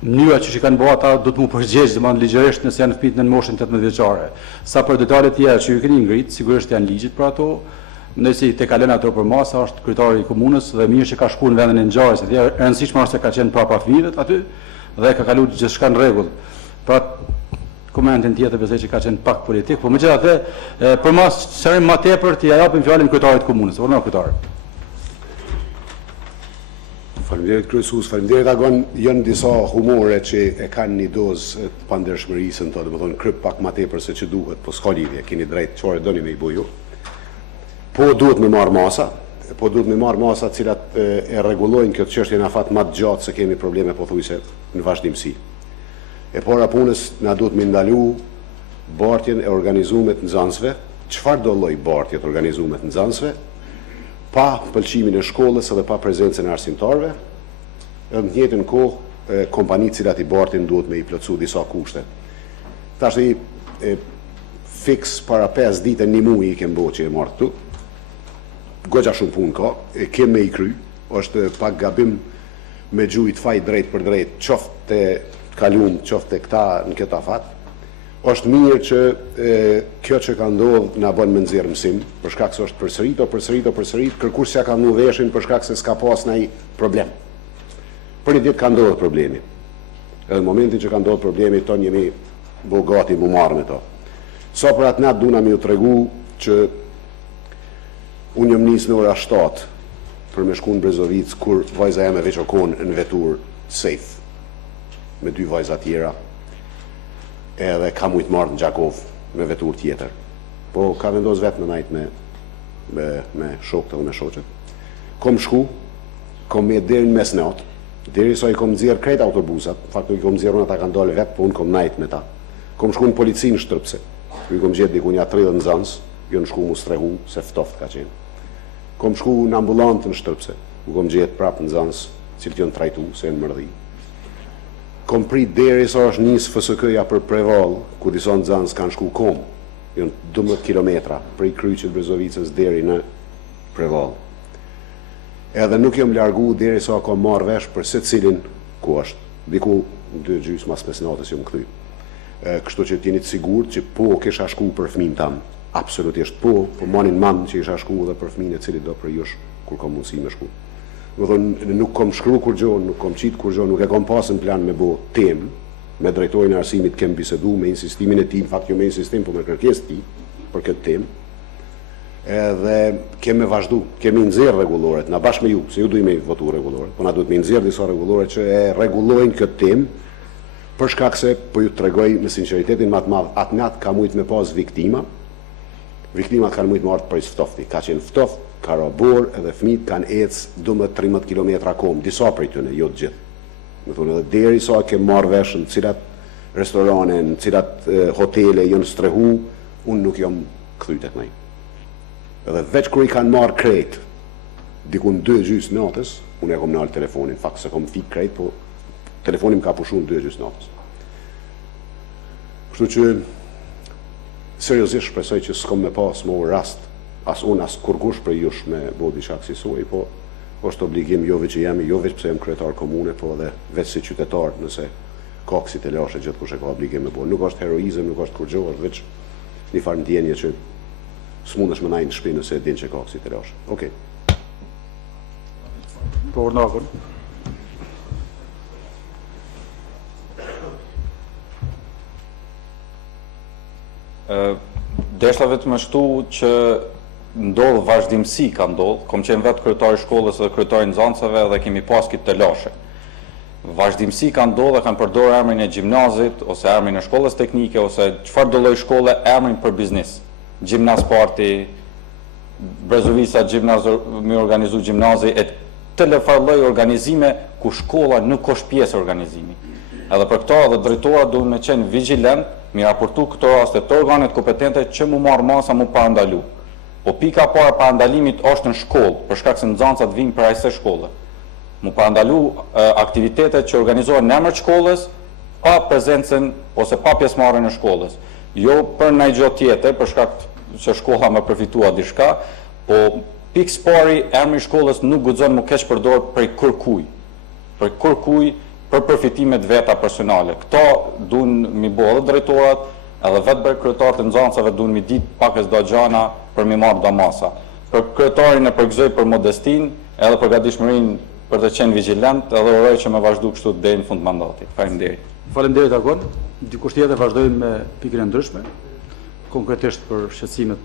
mënyra që kanë bërë ata do të mu përgjigj, domethënë ligjërisht nëse janë fëmijë në moshën 18 vjeçare. Sa për detajet tjera që ju keni ngrit, sigurisht janë ligjit për ato. Nëse te kalon ato për masa, është kryetari i komunës dhe mirë që ka shkuar në vendin e ngjarjes, e rëndësishme është se ka qenë prapa fëmijëve aty dhe ka kaluar gjithçka në rregull. Pra komentin tjetër besoj që ka qenë pak politik, por megjithatë, për mas sërim më tepër t'i japim fjalën kryetarit të komunës. Urdhëro kryetari. Faleminderit kryesues, faleminderit Agon, janë disa humore që e kanë një dozë të pandershmërisë, domethënë kryp pak më tepër se që duhet, po s'ka lidhje, keni drejt çfarë doni me i buju. Po duhet me marr masa, po duhet me marrë masa të cilat e rregullojnë këtë çështje në fat më të gjatë se kemi probleme pothuajse në vazhdimsi. E para punës na duhet me ndalu bartjen e organizuar të nxënësve, çfarë do lloj bartje të organizuar të nxënësve, pa pëlqimin e shkollës edhe pa prezencën e arsimtarëve, edhe në të njëjtën kohë kompanitë cilat i bartin duhet me i plotësu disa kushte. Tash fiks para 5 ditë një muaj i kem bërë që e marrë këtu. Goxha shumë punë ka, e kem me i kry, është pak gabim me gjujt faj drejt për drejt, qoftë të kalum, qoftë të këta në këtë afat. Është mirë që kjo që ka ndodhë na bën me nxjerr mësim, për shkak se është përsërit, kërkush s'ja ka ndu veshin për shkak se s'ka pas ndonjë problem. Për një ditë ka ndodhur problemi. Edhe në momentin që ka ndodhur problemi, ton jemi bo gati mu marrë me to. Sa për atë natë duna me ju tregu që unë jam nisë në ora 7 për me shku në Brezovic, kur vajza jam e veç o konë në vetur safe, me 2 vajza tjera, edhe ka mujtë marrë në Gjakov me vetur tjetër. Po ka vendos vetë në najtë me shokët edhe me shoqet. Kom shku, kom me deri në mesnatë, deri sa i kom nxjerr krejt autobusat, faktu i kom nxjerr unë ata kanë dalë vetë, po unë kom najtë me ta. Kom shku në policinë Shtrëpse, i kom gjetë diku nja 30 nxënës, jo në shku mu strehu, se ftoft ka qenë. Kom shku në ambulantën Shtrëpse, u kom gjetë prapë nxënës, cilët jo në trajtu, se në mërdhi. Kom prit deri sa është nisë FSK-ja për Preval, ku disa nxënës kanë shku kom, jo në 12 kilometra, prej Kryqit Brezovicës deri në Preval. Edhe nuk jam largu deri sa kom marrë vesh për se cilin ku është. Diku 2 gjys mas 5 natës jam kthy. Kështu që t'jeni të sigurt që po kisha shku për fëmin tam. Absolutisht po manin man që isha shku dhe për fëmin e cili do për jush kur kom mundësi me shku. Nuk kom shkru kur gjo, nuk kom qit kur gjo, nuk e kom pasën plan me bo tem, me drejtorin e arsimit kem bisedu me insistimin e tim, fakt jo me insistim, po me kërkes ti për këtë tem. Edhe kemi vazhdu, kemi nxjerr rregulloret, na bashkë me ju, se ju duhet me votu rregulloret, po na duhet me nxjerr disa rregulloret që e rregullojnë këtë temë, për shkak se po ju tregoj me sinqeritetin më të madh, atë natë ka mujt me pas viktima. Viktimat kanë mujt me ardh prej ftofti, ka qenë ftoft, ka robor edhe fëmijët kanë ecë 12-13 kilometra kom, disa prej tyre, jo të gjithë. Do thonë edhe derisa ke marrë vesh në cilat restorane, në cilat hotele janë strehu, unë nuk jam kthy tek ndaj. Edhe veç kur i kanë marrë krejt, diku në 2 gjys natës, unë e kom nalë telefonin, fakt se kom fik krejt, po telefonin ka pushu në 2 gjys natës. Kështu që, seriozisht shpresoj që s'kom me pas më rast, as unë as kurgush për jush me bodi që aksisoj, po është obligim jo veç që jemi, jo veç pëse jem kryetar komune, po edhe veç si qytetar, nëse kaksit e lashe gjithë kush e ka obligim me bodi. Nuk është heroizëm, nuk është kurgjo, është veç një farë ndjenje që s'mundesh me najnë në shpinë nëse e din që ka kësi të lashe. Okej. Po urnakën. Deshta vetëm ashtu që ndodhë vazhdimsi ka ndodhë, kom qenë vetë kryetari shkollës dhe kryetari nxënësve dhe kemi pas këtë të lashe. Vazhdimsi ka ndodhë dhe kanë përdorë emrin e gjimnazit, ose emrin e shkollës teknike, ose çfarë do lloj shkolle emrin për biznis. Gjimnaz parti, Brezovica me organizu gjimnazi, e të lloj organizime ku shkolla nuk është pjesë organizimi. Edhe për këto edhe drejtora duhet me qenë vigjilent, mi raportu këto raste të organet kompetente që mu marrë masa mu parandalu. Po pika para parandalimit është në shkollë, për shkak se nxënësat vinë për ajse shkolle. Mu parandalu aktivitetet që organizohen në emër shkollës, pa prezencën ose pa pjesëmarrjen e shkollës. Jo për ndonjë gjë tjetër, për shkak që shkolla më përfitua diçka, po pikë pari emri i shkollës nuk guxon mu keq përdor prej kërkuj. Për kërkuj për përfitimet veta personale. Këto duhen mi bo edhe drejtorat, edhe vetë për kryetarët e nxënësave duhen mi ditë pak e s'do gjana për mi marrë do masa. Për kryetarin e përgëzoj për modestin, edhe për gatishmërinë për të qenë vigjilent, edhe uroj që me vazhdu kështu deri në fund mandatit. Faleminderit. Faleminderit Agon. Dikush tjetër vazhdojmë me pikën e ndryshme, konkretisht për shqetësimet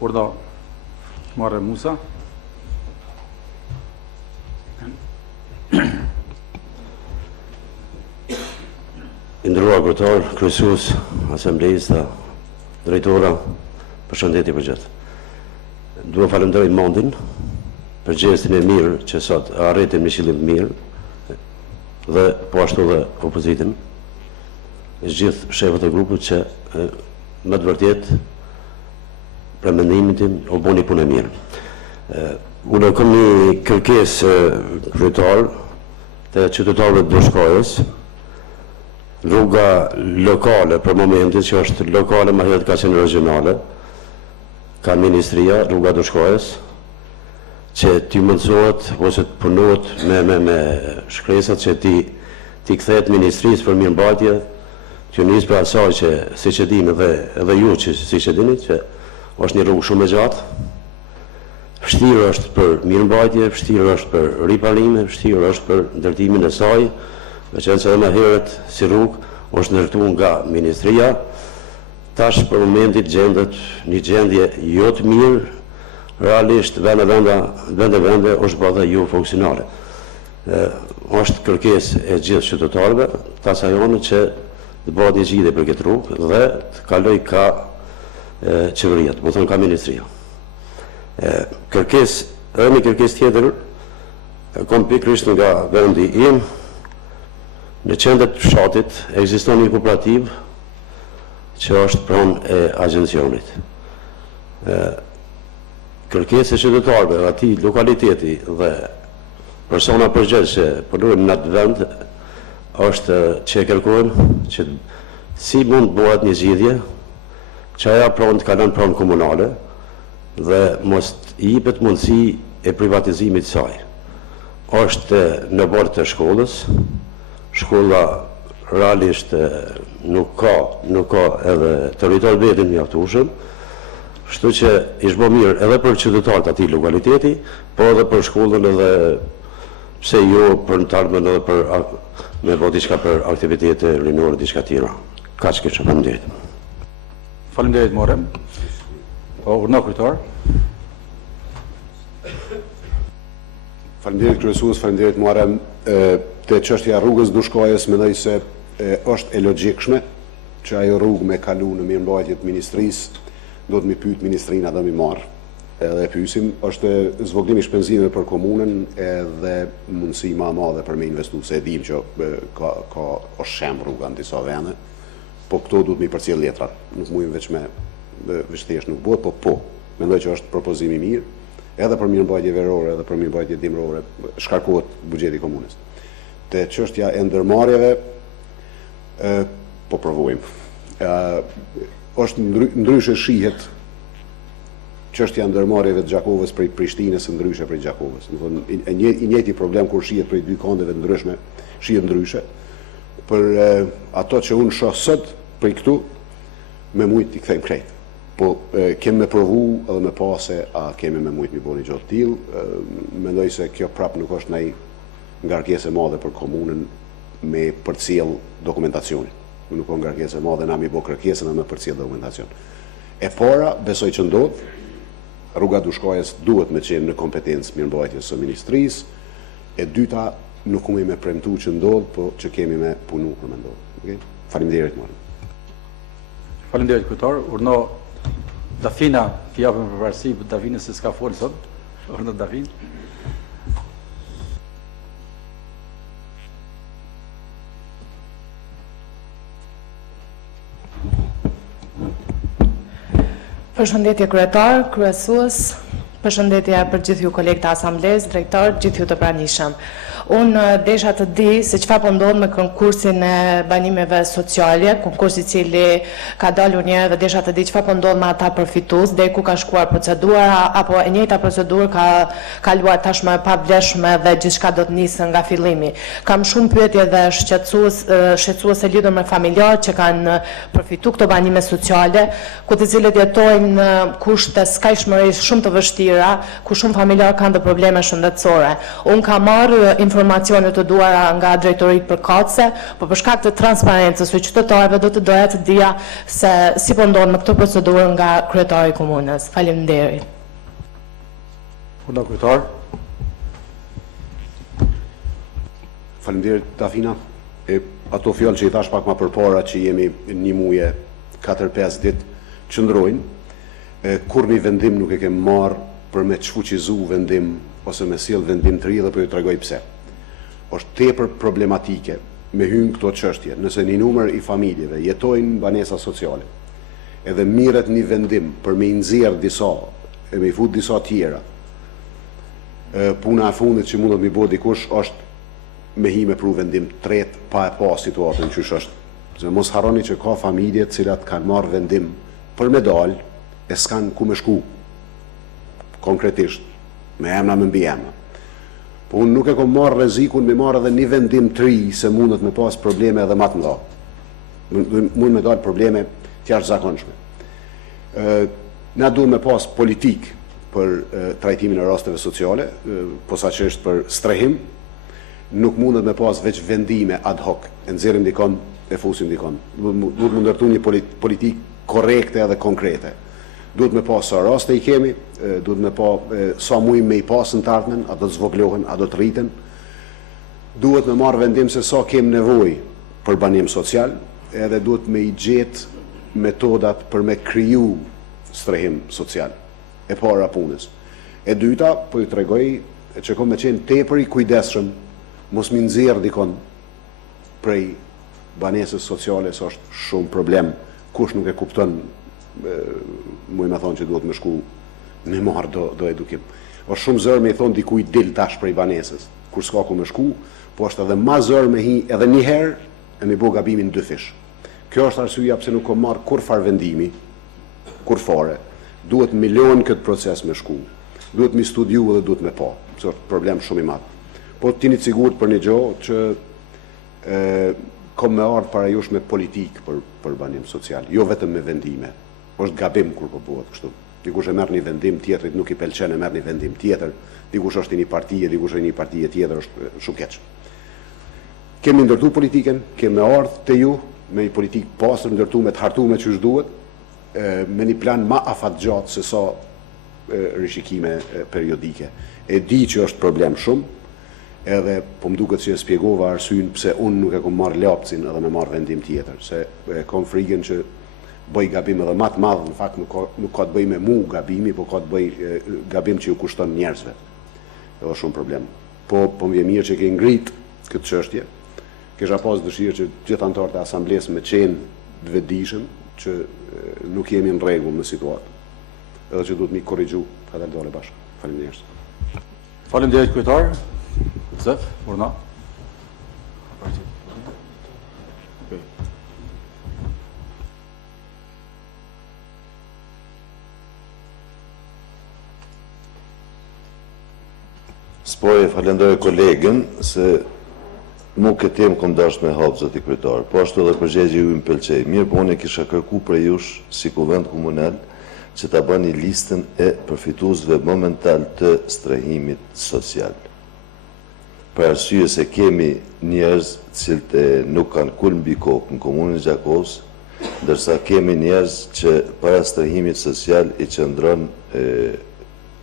Urda Marre Musa. Ndëruar kryetar, kryesues, asamblesë, drejtora, përshëndetje për gjithë. Dua falenderoj Mondin për gjestin e mirë që sot arritëm një qëllim mirë dhe po ashtu dhe opozitin, gjithë shefët e grupit që më të vërtet për mendimin tim u boni punë e mirë. Unë kam një kërkesë kryetar të qytetarëve të Bashkojës. Rruga lokale për momentin që është lokale më herët ka qenë regionale, ka ministria, rruga Bashkojës, që ti mundsohet ose të punohet me shkresat që ti kthehet ministrisë për mirëmbajtje, që nis për asaj që siç e dini edhe ju që siç e dini që është një rrugë shumë e gjatë. Vështirë është për mirëmbajtje, vështirë është për riparime, vështirë është për ndërtimin e saj, veçanërisht edhe më herët si rrugë është ndërtuar nga ministria. Tash për momentin gjendet një gjendje jo të mirë, realisht vende është bërë jo funksionale. Është kërkesë e gjithë qytetarëve, tasajone që të bëhet një zgjidhje për këtë rrugë dhe të kaloj ka qeveria, do të thonë ka ministria. Edhe një kërkesë tjetër, kom pikërisht nga vendi im, në qendër të fshatit ekziston një kooperativ që është pronë e agjencionit. Kërkesë e qytetarëve dhe atij lokaliteti dhe persona përgjegjëse punuan në atë vend është që kërkojmë që si mund të bëhet një zgjidhje që ajo pronë të kalon pronë komunale dhe mos i jepet mundësi e privatizimit të saj. Është në bord të shkollës, shkolla realisht nuk ka edhe territor vetëm mjaftueshëm, kështu që ish bë mirë edhe për qytetarët atij lokaliteti, po edhe për shkollën edhe pse jo për të ardhmen edhe për me bëu diçka për aktivitete rinore diçka tjera. Kaq që faleminderit. Faleminderit Morem. Po urna kryetar. Faleminderit kryesues, faleminderit Morem. Te çështja e rrugës Dushkojës mendoj se është e logjikshme që ajo rrugë me kalu në mirëmbajtje të ministrisë, do të mi pyet ministrinë a do mi marr. Edhe pyesim është zvoglimi i shpenzimeve për komunën edhe mundësi më e madhe për me investu, se e dim që ka është shem rruga në disa vende, po këto duhet mi përcjell letrat. Nuk mujmë veç me vështirësh nuk bëhet, po mendoj që është propozim i mirë, edhe për mirëmbajtje verore, edhe për mirëmbajtje dimrore, shkarkohet buxheti i komunës. Te çështja e ndërmarrjeve po provojmë. Është ndryshe shihet çështja e ndërmarrjeve të Gjakovës prej Prishtinës ndryshe prej Gjakovës. Do thonë i njëjti problem kur shihet prej dy kondeve të ndryshme, shihet ndryshe. Për ato që unë shoh sot prej këtu me mujt i kthejmë krejt. Po kemi me provu edhe me pase a kemi me mujt mi bëni gjë të tillë. Mendoj se kjo prap nuk është ndaj ngarkesë e madhe për komunën me përcjell dokumentacionin. Nuk ka ngarkesë e madhe na mi bë kërkesën me përcjell dokumentacion. E para besoj që ndodh, rruga Dushkojës duhet me qenë në kompetencë mirëmbajtjes së ministrisë. E dyta nuk kemi me premtu që ndodh, po që kemi me punu për me ndodh. Okay? Faleminderit Morem. Faleminderit kryetar. Urna Dafina, fjapën për parësi, Dafina se s'ka folë sot. Urna Dafin. Përshëndetje kryetar, kryesues, përshëndetje për gjithë ju kolegë të asamblesë, drejtor, gjithë ju të pranishëm. Unë desha të di se çfarë po ndodh me konkursin e banimeve sociale, konkursi i cili ka dalur një herë dhe desha të di çfarë po ndodh me ata përfitues, deri ku ka shkuar procedura apo e njëjta procedurë ka kaluar tashmë pa vlefshme dhe gjithçka do të nisë nga fillimi. Kam shumë pyetje dhe shqetësuese lidhur me familjarë që kanë përfituar këto banime sociale, ku të cilët jetojnë në kushte skajshmërisht shumë të vështira, ku shumë familjarë kanë dhe probleme shëndetësore. Unë kam marrë informacione të duara nga drejtoritë përkatëse, por për shkak të transparencës së qytetarëve do të doja të dija se si po ndodh me këtë procedurë nga kryetari i komunës. Faleminderit. Urna kryetar. Faleminderit Dafina. Ato fjalë që i thash pak më përpara që jemi një muaj 4-5 ditë qëndrojnë. Kur një vendim nuk e kemë marrë për me çfuqizu vendim ose me sjell vendim të ri dhe për ju tregoj pse. Është tepër problematike me hyn këto çështje, nëse një numër i familjeve jetojnë banesa sociale, edhe mirret një vendim për me i nxjerr disa e me i fut disa tjera. Puna e fundit që mundet mi bo dikush është me hi me pru vendim tret pa e pa situatën që është. Se mos harroni që ka familje të cilat kanë marrë vendim për me dalë e s'kan ku me shku. Konkretisht, me emna me mbi emna. Po unë nuk e kom marrë rrezikun me marrë edhe një vendim të ri se mundet me pas probleme edhe ma të mëdha. Mund me dalë probleme të jashtëzakonshme. Na duhet me pas politik për trajtimin e rasteve sociale, posaçërisht për strehim, nuk mundet me pas veç vendime ad hoc, e nxjerrim dikon, e fusim dikon. Duhet më ndërtu një politik korrekte edhe konkrete. Duhet me pas sa raste i kemi, duhet me pa sa mujmë me i pasën të ardhmen, a do të zvoglohen, a do të rriten. Duhet me marrë vendim se sa kem nevojë për banim social, edhe duhet me i gjetë metodat për me kriju strehim social. E para punës. E dyta, po ju tregoj që kom me qenë tepër i kujdesshëm mos mi nxjerr dikon prej banesës sociale, se është shumë problem. Kush nuk e kupton, muj me thonë që duhet me shku me marrë do edukim. Është shumë zërë me i thonë dikuj dil tash prej banesës, kur s'ka ku me shku, po është edhe ma zërë me hi edhe një herë e me bo gabimin dy fish. Kjo është arsyeja pse nuk kom marrë kur far vendimi, kur fare. Duhet milion këtë proces me shku, duhet mi studiu dhe duhet me pa, se është problem shumë i madh. Po t'ini të sigurt për një gjohë që kom me ardhë para jush me politik për banim social, jo vetëm me vendime. Është gabim kur po bëhet kështu. Dikush e merr një vendim, tjetrit nuk i pëlqen, e merr një vendim tjetër, dikush është i një partije, dikush është i një partije tjetër, është shumë keq. Kemi ndërtu politiken, kemi ardhë te ju me një politik pastër ndërtu me të hartu me ç'është duhet, me një plan ma afatgjatë se sa rishikime periodike. E di që është problem shumë, edhe po më duket që e spjegova arsyeën pse unë nuk e kom marrë lapsin edhe me marrë vendim tjetër, se kom frikën që bëj gabim edhe ma të madh, në fakt nuk ka të bëj me mu gabimi, po ka të bëj gabim që ju kushton njerëzve. Edhe shumë problem. Po më vjen mirë që ke ngrit këtë çështje. Kisha pas dëshirë që gjithë anëtarët e asamblesë me qenë të vetëdijshëm që nuk jemi në rregull në situatë, edhe që duhet mi korrigju ka dalë bashkë. Faleminderit. Faleminderit kryetar. Zef, urna. Spoj falenderoj kolegen se nuk këtë temë kom dasht me hapë zoti kryetar, po ashtu edhe përgjigje ju më pëlqej. Mirë, po unë kisha kërku për jush si kuvend komunal që ta bani listën e përfituesve momental të strehimit social. Për arsye se kemi njerëz cilët nuk kanë kul mbi kokë në komunën e Gjakos, ndërsa kemi njerëz që para strehimit social i qëndron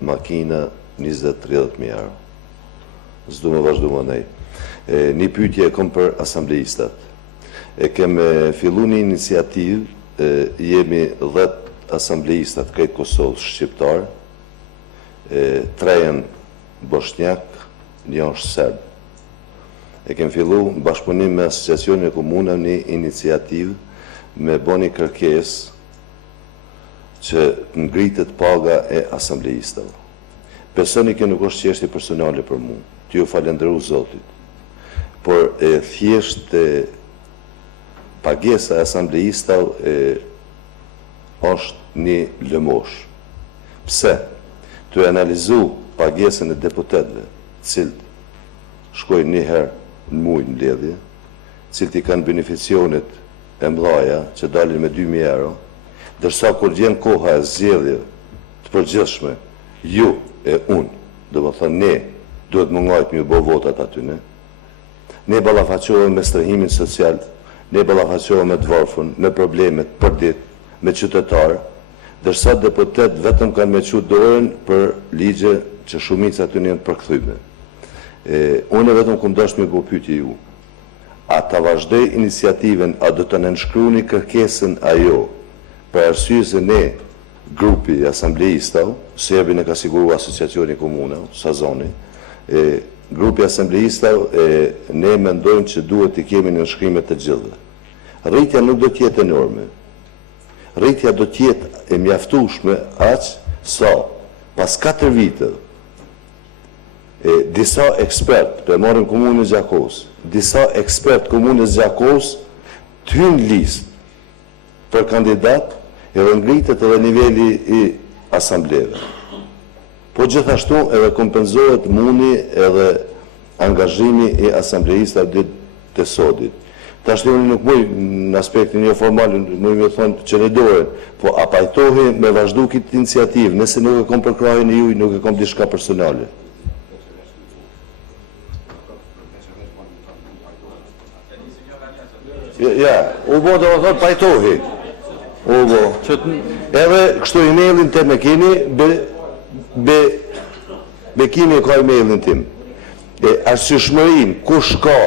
makina 20-30.000 euro. S'du me vazhdu më nej. Një pyetje e kom për asambleistat. Kem fillu një iniciativë, jemi 10 asambleistat krejt Kosovës shqiptar, 3 janë bosnjak, një është serb. Kem fillu në bashkëpunim me asociacionin e komunave një iniciativë me boni kërkesë që ngritet paga e asambleistave. Besoni që nuk është çështje personale për mua, t'ju falendëru Zotit, por thjesht pagesa e asambleistave është një lëmosh. Pse? Të analizu pagesën e deputetëve, cilët shkojnë një herë në muaj në mbledhje, cilët i kanë beneficionet e mëdhaja që dalin me 2.000 euro, dërsa kur vjen koha e zgjedhjeve të përgjithshme, ju e unë, do më thënë ne, duhet më ngajt më bo votat aty ne. Ne ballafaqohemi me strehimin social, ne ballafaqohemi me të varfën, me problemet për ditë, me qytetarë, dërsa deputet vetëm kanë me qut dorën për ligje që shumica aty janë përkthyme. Unë vetëm kum dash me bo pyetje ju. A ta vazhdoj iniciativen, a do të nënshkruani kërkesën ajo, për arsye se ne grupi asambleistave, serbin e ka siguru asociacioni komunave, Sazoni, grupi asambleistave, ne mendojmë që duhet të kemi në nshkrimet të gjithëve. Rritja nuk do t'jetë enorme. Rritja do t'jetë e mjaftueshme aq sa pas 4 vite disa ekspert, për marrim komunën e Gjakos, disa ekspert komunës Gjakos të hynë listë për kandidat edhe ngritet edhe niveli i asambleve. Po gjithashtu edhe kompenzohet muni edhe angazhimi i asambleistave të sodit. Tash unë nuk muj në aspektin jo formal, muj me thonë që ne dore, po a pajtohi me vazhdu këtë iniciativë, nëse nuk e kom përkrahin e juj, nuk e kom diçka personale. Ja, u bo do më thonë pajtohi. U bo. Edhe kështu emailin të me kini, be kini ka emailin tim. Arsyeshmërin, kush ka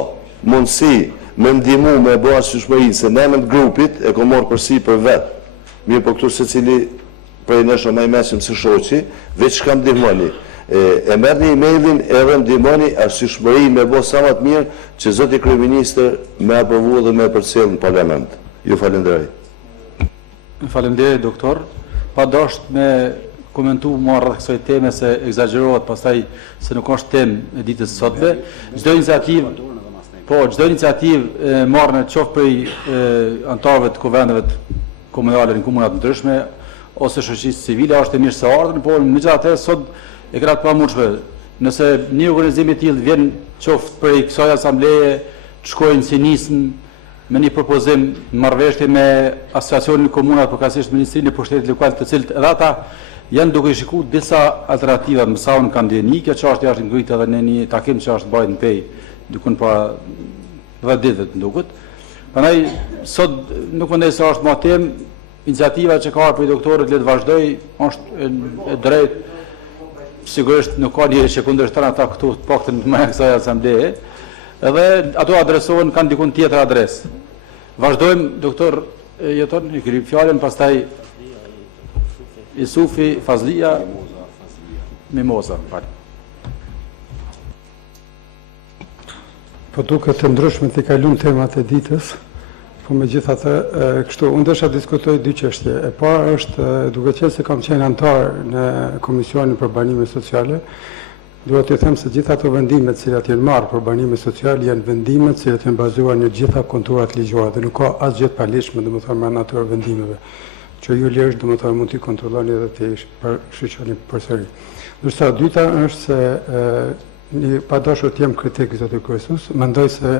mundësi me ndimu me bo arsyeshmërin, se në emën grupit e ko morë përsi për vetë. Mirë po këtu se cili prej nësho ma i mesim së shoqi, veç kam ndihmoni. E merë një emailin edhe ndihmoni arsyeshmërin me bo sa më të mirë që zoti kryeministër me aprovu dhe me përcjell në parlament. Ju falenderoj. Falenderoj, doktor. Pa dasht me komentu marrë rreth kësaj teme se egzagerohet pastaj se nuk është temë e ditës sotme. Çdo iniciativë marrë qoftë prej antarëve të kuvendeve komunale në komuna të ndryshme ose shoqërisë civile është e mirë se ardhen, por megjithatë sot e ka të pamundshme. Nëse një organizim i tillë vjen qoftë prej kësaj asambleje, të shkojnë si nisën me një propozim në marrëveshje me asociacionin e komunave, përkatësisht Ministrinë e Pushtetit Lokal, të cilët edhe ata janë duke shikuar disa alternativa më sa unë kanë dhënë, kjo çështje është ngritur edhe në një takim që është bërë në Pej, dikun pa 10 ditë të duket. Prandaj sot nuk mendoj se është më temë, iniciativa që ka për doktorët le të vazhdoj, është e drejtë. Sigurisht nuk ka një që kundërshton ata këtu të paktën më kësaj asambleje. Edhe ato adresohen kanë dikun tjetër adresë. Vazhdojmë, doktor jeton, i kryp fjalën, pastaj Isufi, Fazlia, Mimoza. Po duke të ndryshme të kalun temat e ditës, po me gjitha të kështu, unë desha diskutoj dy çështje. E parë është, duke qenë se kam qenë antar në Komisionin për Banime Sociale, duhet të them se gjitha ato vendimet cilat janë marrë për banime social janë vendimet cilat janë bazuar në gjitha konturat ligjore dhe nuk ka asgjë të paligjshme domethënë me ato vendimeve që ju lirësh domethënë mund t'i kontrolloni edhe të shqyrtoni përsëri. Ndërsa e dyta është se një padashur të jem kritik zoti kryesues, mendoj se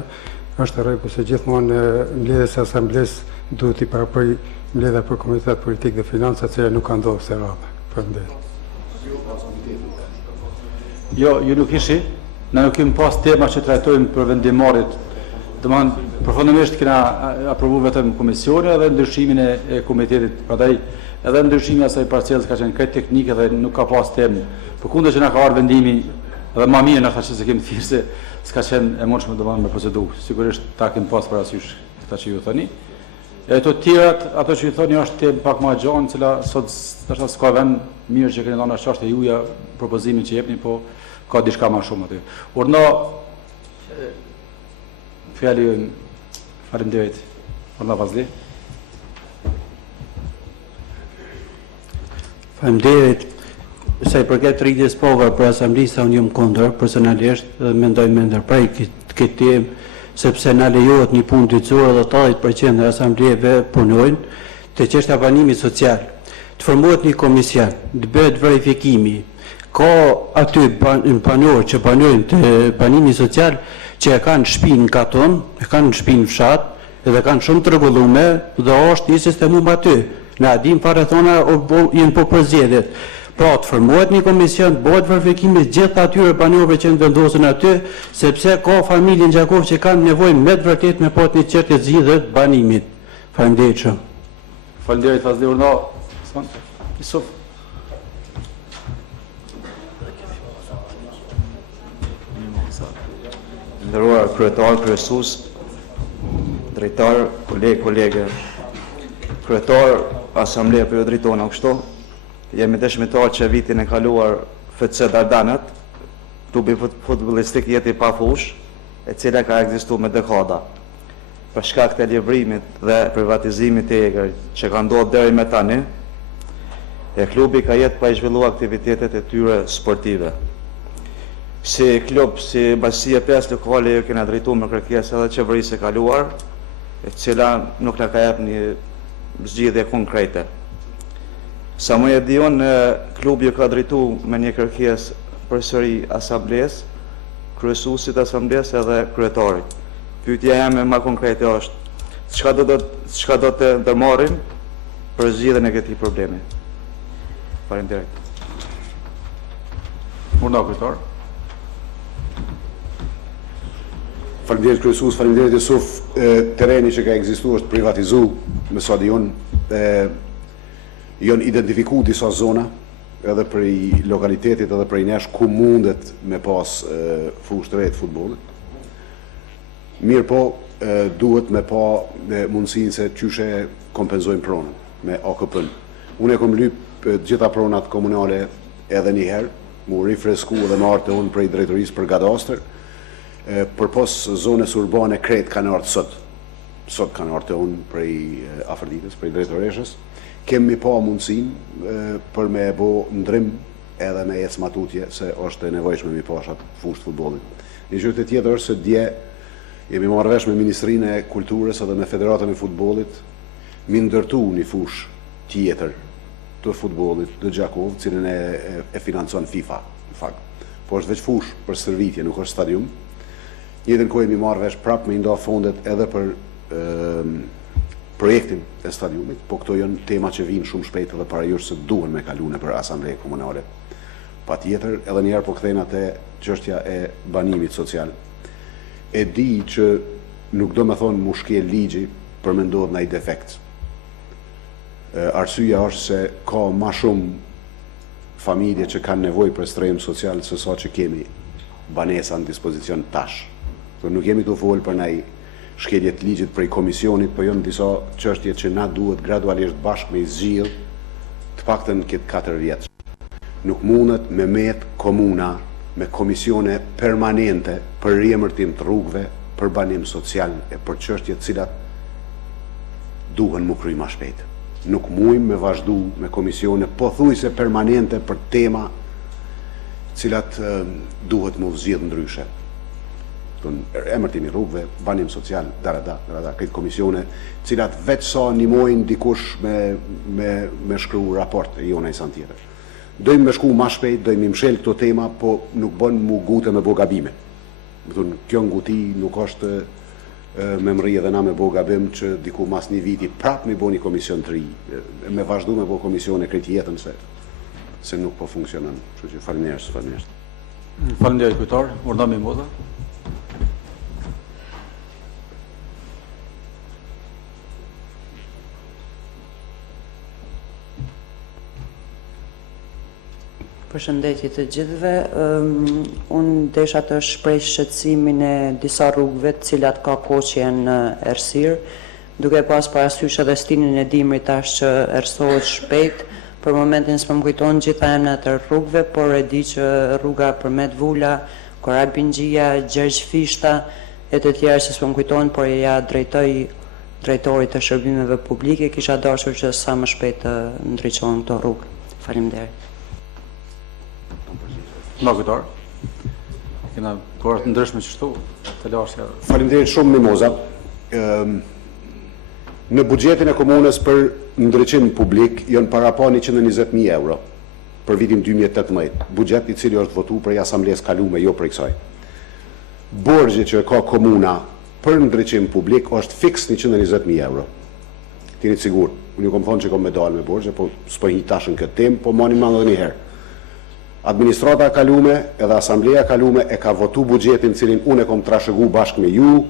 është e rregull se gjithmonë mbledhjes së asamblesë duhet i parapëj mbledhja për Komitet Politik dhe Financa, e cila nuk ka ndodhur së radhë. Faleminderit. Jo, ju nuk ishi, ne nuk kemi pas tema që trajtojmë për vendimarrjet. Domethënë, përfundimisht kena aprovu vetëm komisioni dhe ndryshimin e komitetit. Prandaj edhe ndryshimi i asaj parcelës ka qenë krejt teknike dhe nuk ka pas temë. Përkundër që na ka ardhur vendimi dhe më mirë na thashë se kemi thirrë se s'ka qenë e mundshme domethënë me procedurë. Sigurisht ta kemi pas parasysh këta që ju thoni. E të tjerat, ato që ju thoni është temë pak më e gjanë, cila sot tash s'ka vend mirë që keni dhënë çështja juaja propozimin që jepni, po ka diçka më shumë aty. Urna fjali faleminderit. Urna Vazli. Faleminderit. Sa i përket rritjes provave për asamblisa, unë jam kundër personalisht dhe mendoj me ndërprej këtë temë, sepse na lejohet një punë dytësore dhe 80% e asambleve punojnë të çështja banimit social. Të formohet një komision, të bëhet verifikimi. Ka aty banorë që banojnë të banimi social që e kanë shtëpinë në katon, e kanë shtëpinë në fshat, edhe kanë shumë të rregulluar dhe është një sistemum aty. Na dim fare thona janë po përzgjedhjet. Pra të formohet një komision, bëhet verifikimi gjithë atyre banorëve që vendosen aty, sepse ka familje në Gjakov që kanë nevojë me të vërtet me pat një çështje zgjidhje të banimit. Faleminderit shumë. Faleminderit Fazli Urna. Isuf. Nderuar kryetar, kryesues, drejtar, kolege, kryetar, asambleja për drejtona kështu, Jemi dëshmitar që vitin e kaluar FC Dardanët, klubi futbollistik jeti pa fush, e cila ka ekzistuar me dekada. Për shkak të livrimit dhe privatizimit të egër që ka ndodhur deri më tani, e klubi ka jetë pa i zhvilluar aktivitetet e tyre sportive. Si klub, si bashkësia 5 lokale ju kena drejtuar me kërkesë edhe qeverisë e kaluar, e cila nuk na ka jepur një zgjidhje konkrete. Sa më e dion, klubi ju ka drejtuar me një kërkesë përsëri asamblesë, kryesuesit asamblesë edhe kryetarit. Pyetja jame më konkrete është, çka do të ndërmarrim për zgjidhjen e këtij problemi. Faleminderit. Urdhra kryetar. Faleminderit kryesues, faleminderit Jusuf. Terreni që ka ekzistuar është privatizuar, me sa diun, janë identifikuar disa zona edhe për i lokalitetit edhe për i nesh ku mundet me pas fushë të re të futbollit. Mirë po, duhet me pa mundësinë se qyshe kompenzojnë pronën me AKP-n. Unë e kom lyp gjitha pronat komunale edhe një herë, mu rifresku edhe me arte unë prej drejtorisë për kadastër, për pos zones urbane krejt kanë ardhur sot. Sot kanë ardhur unë prej afërditës, prej drejtoreshës. Kemi pa mundësinë për me bo ndrim edhe me ecë matutje se është e nevojshme mi pashat fushë futbollit. Një gjë tjetër është se dje jemi marrë vesh me Ministrinë e Kulturës edhe me Federatën e Futbollit mi ndërtu një fushë tjetër të futbollit të Gjakovë, cilën e financon FIFA, në fakt. Po është veç fushë për stërvitje, nuk është stadium. Njëtën kohë jemi marrë vesh prapë me nda fondet edhe për projektin e stadiumit, po këto janë tema që vinë shumë shpejt edhe parajush se duhen me kalune për Asambleje Komunale. Pa tjetër, edhe njerë po kthejnë atë çështja e banimit social. E di që nuk do me thonë mu shkel ligji për me ndodhë ndaj defekt. Arsyeja është se ka ma shumë familje që kanë nevoj për strehim social se sa që kemi banesa në dispozicion tash. Nuk jemi të folë për ndaj shkeljet ligjit prej komisionit, po janë disa çështje që na duhet gradualisht bashkë me zgjidh të paktën këtë 4 vjet. Nuk mundet me met komuna me komisione permanente për riemërtim të rrugëve, për banim social e për çështje të cilat duhen mu kry ma shpejt. Nuk mujmë me vazhdu me komisione pothuajse permanente për tema cilat duhet mu zgjidh ndryshe. Emërtimi rrugëve, banim social, darada, këtë komisione, cilat veç sa nimojnë dikush me shkru raport e jona i san tjetër. Dojmë me shku ma shpejt, dojmë i mshel këto tema, po nuk bën mu gute me bo gabime. Kjo nguti nuk është me mri edhe na me bo gabim që diku mas një viti prap mi bo një komision të ri, me vazhdu me bo komisione këtë jetën se nuk po funksionon. Që faleminderit. Faleminderit kryetar, urdhra me mbodha. Përshëndetje të gjithëve, unë desha të shpreh shqetësimin e disa rrugëve të cilat ka koqje në errësirë, duke pas parasysh edhe stinin e dimrit tash që erësohet shpejt. Për momentin s'po më kujton gjitha emrat e rrugëve, por e di që rruga Përmet Vula, Korabingjia, Gjergj Fishta e të tjera që s'po më kujton, por ja drejtoi drejtorit të shërbimeve publike, kisha dashur që sa më shpejt të ndriçohen këto rrugë. Faleminderit. Kryetar. Kena kohë të ndryshme qështu, të lashja. Faleminderit shumë Mimoza. Në buxhetin e komunës për ndriçim publik janë para pa 120.000 euro për vitin 2018. Buxhet i cili është votu prej asamblesë kalume, jo prej kësaj. Borxhi që ka komuna për ndriçim publik është fiks 120.000 euro. Tini sigur, unë ju kom thonë që kom me dalë me borxhe, po s'po hi tashën këtë temë, po mani më edhe një herë. Administrata kalume edhe asambleja kalume e ka votu buxhetin cilin unë e kom trashëgu bashkë me ju.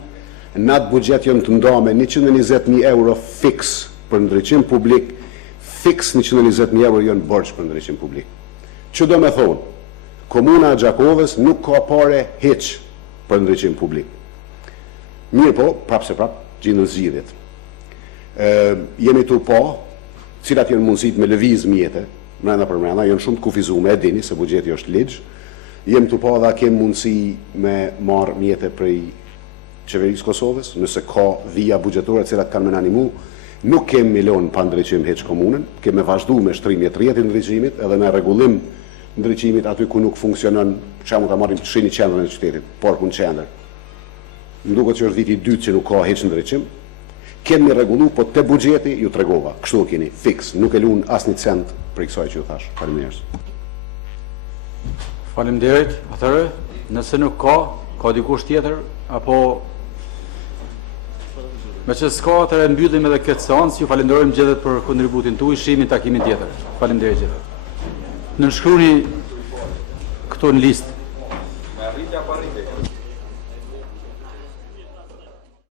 Në atë buxhet janë të nda me 120.000 euro fix për ndriçim publik, fix 120.000 euro janë borxh për ndriçim publik. Që do me thonë, komuna e Gjakovës nuk ka pare hiç për ndriçim publik. Mirë po, prapë se prapë, gjindën zgjidhjet. Jemi tu pa, cilat janë mundësit me lëviz mjete, mrena për mrena, janë shumë të kufizume, e dini se buxheti është ligj. Jem të pa dha kem mundësi me marrë mjete prej qeverisë Kosovës, nëse ka vija buxhetore cilat kanë me animu, nuk kem milion pa ndriçim heq komunën, kem me vazhdu me shtrimjet rjetin ndriçimit edhe me rregullim ndriçimit aty ku nuk funksionon, për shembull ta marrim shini qendrën e qytetit, parkun qendër. Më duket që është viti i dytë që nuk ka heq ndriçim. Kemi rregullu, po te buxheti ju tregova, kështu keni fix, nuk e lun asnjë cent për kësaj që ju thash. Faleminderit. Faleminderit. Atëherë, nëse nuk ka dikush tjetër apo me që s'ka, atëherë mbyllim edhe këtë seancë. Ju falenderojmë gjithët për kontributin tuaj, shihemi takimin tjetër. Faleminderit gjithë. Nënshkruani këtu në listë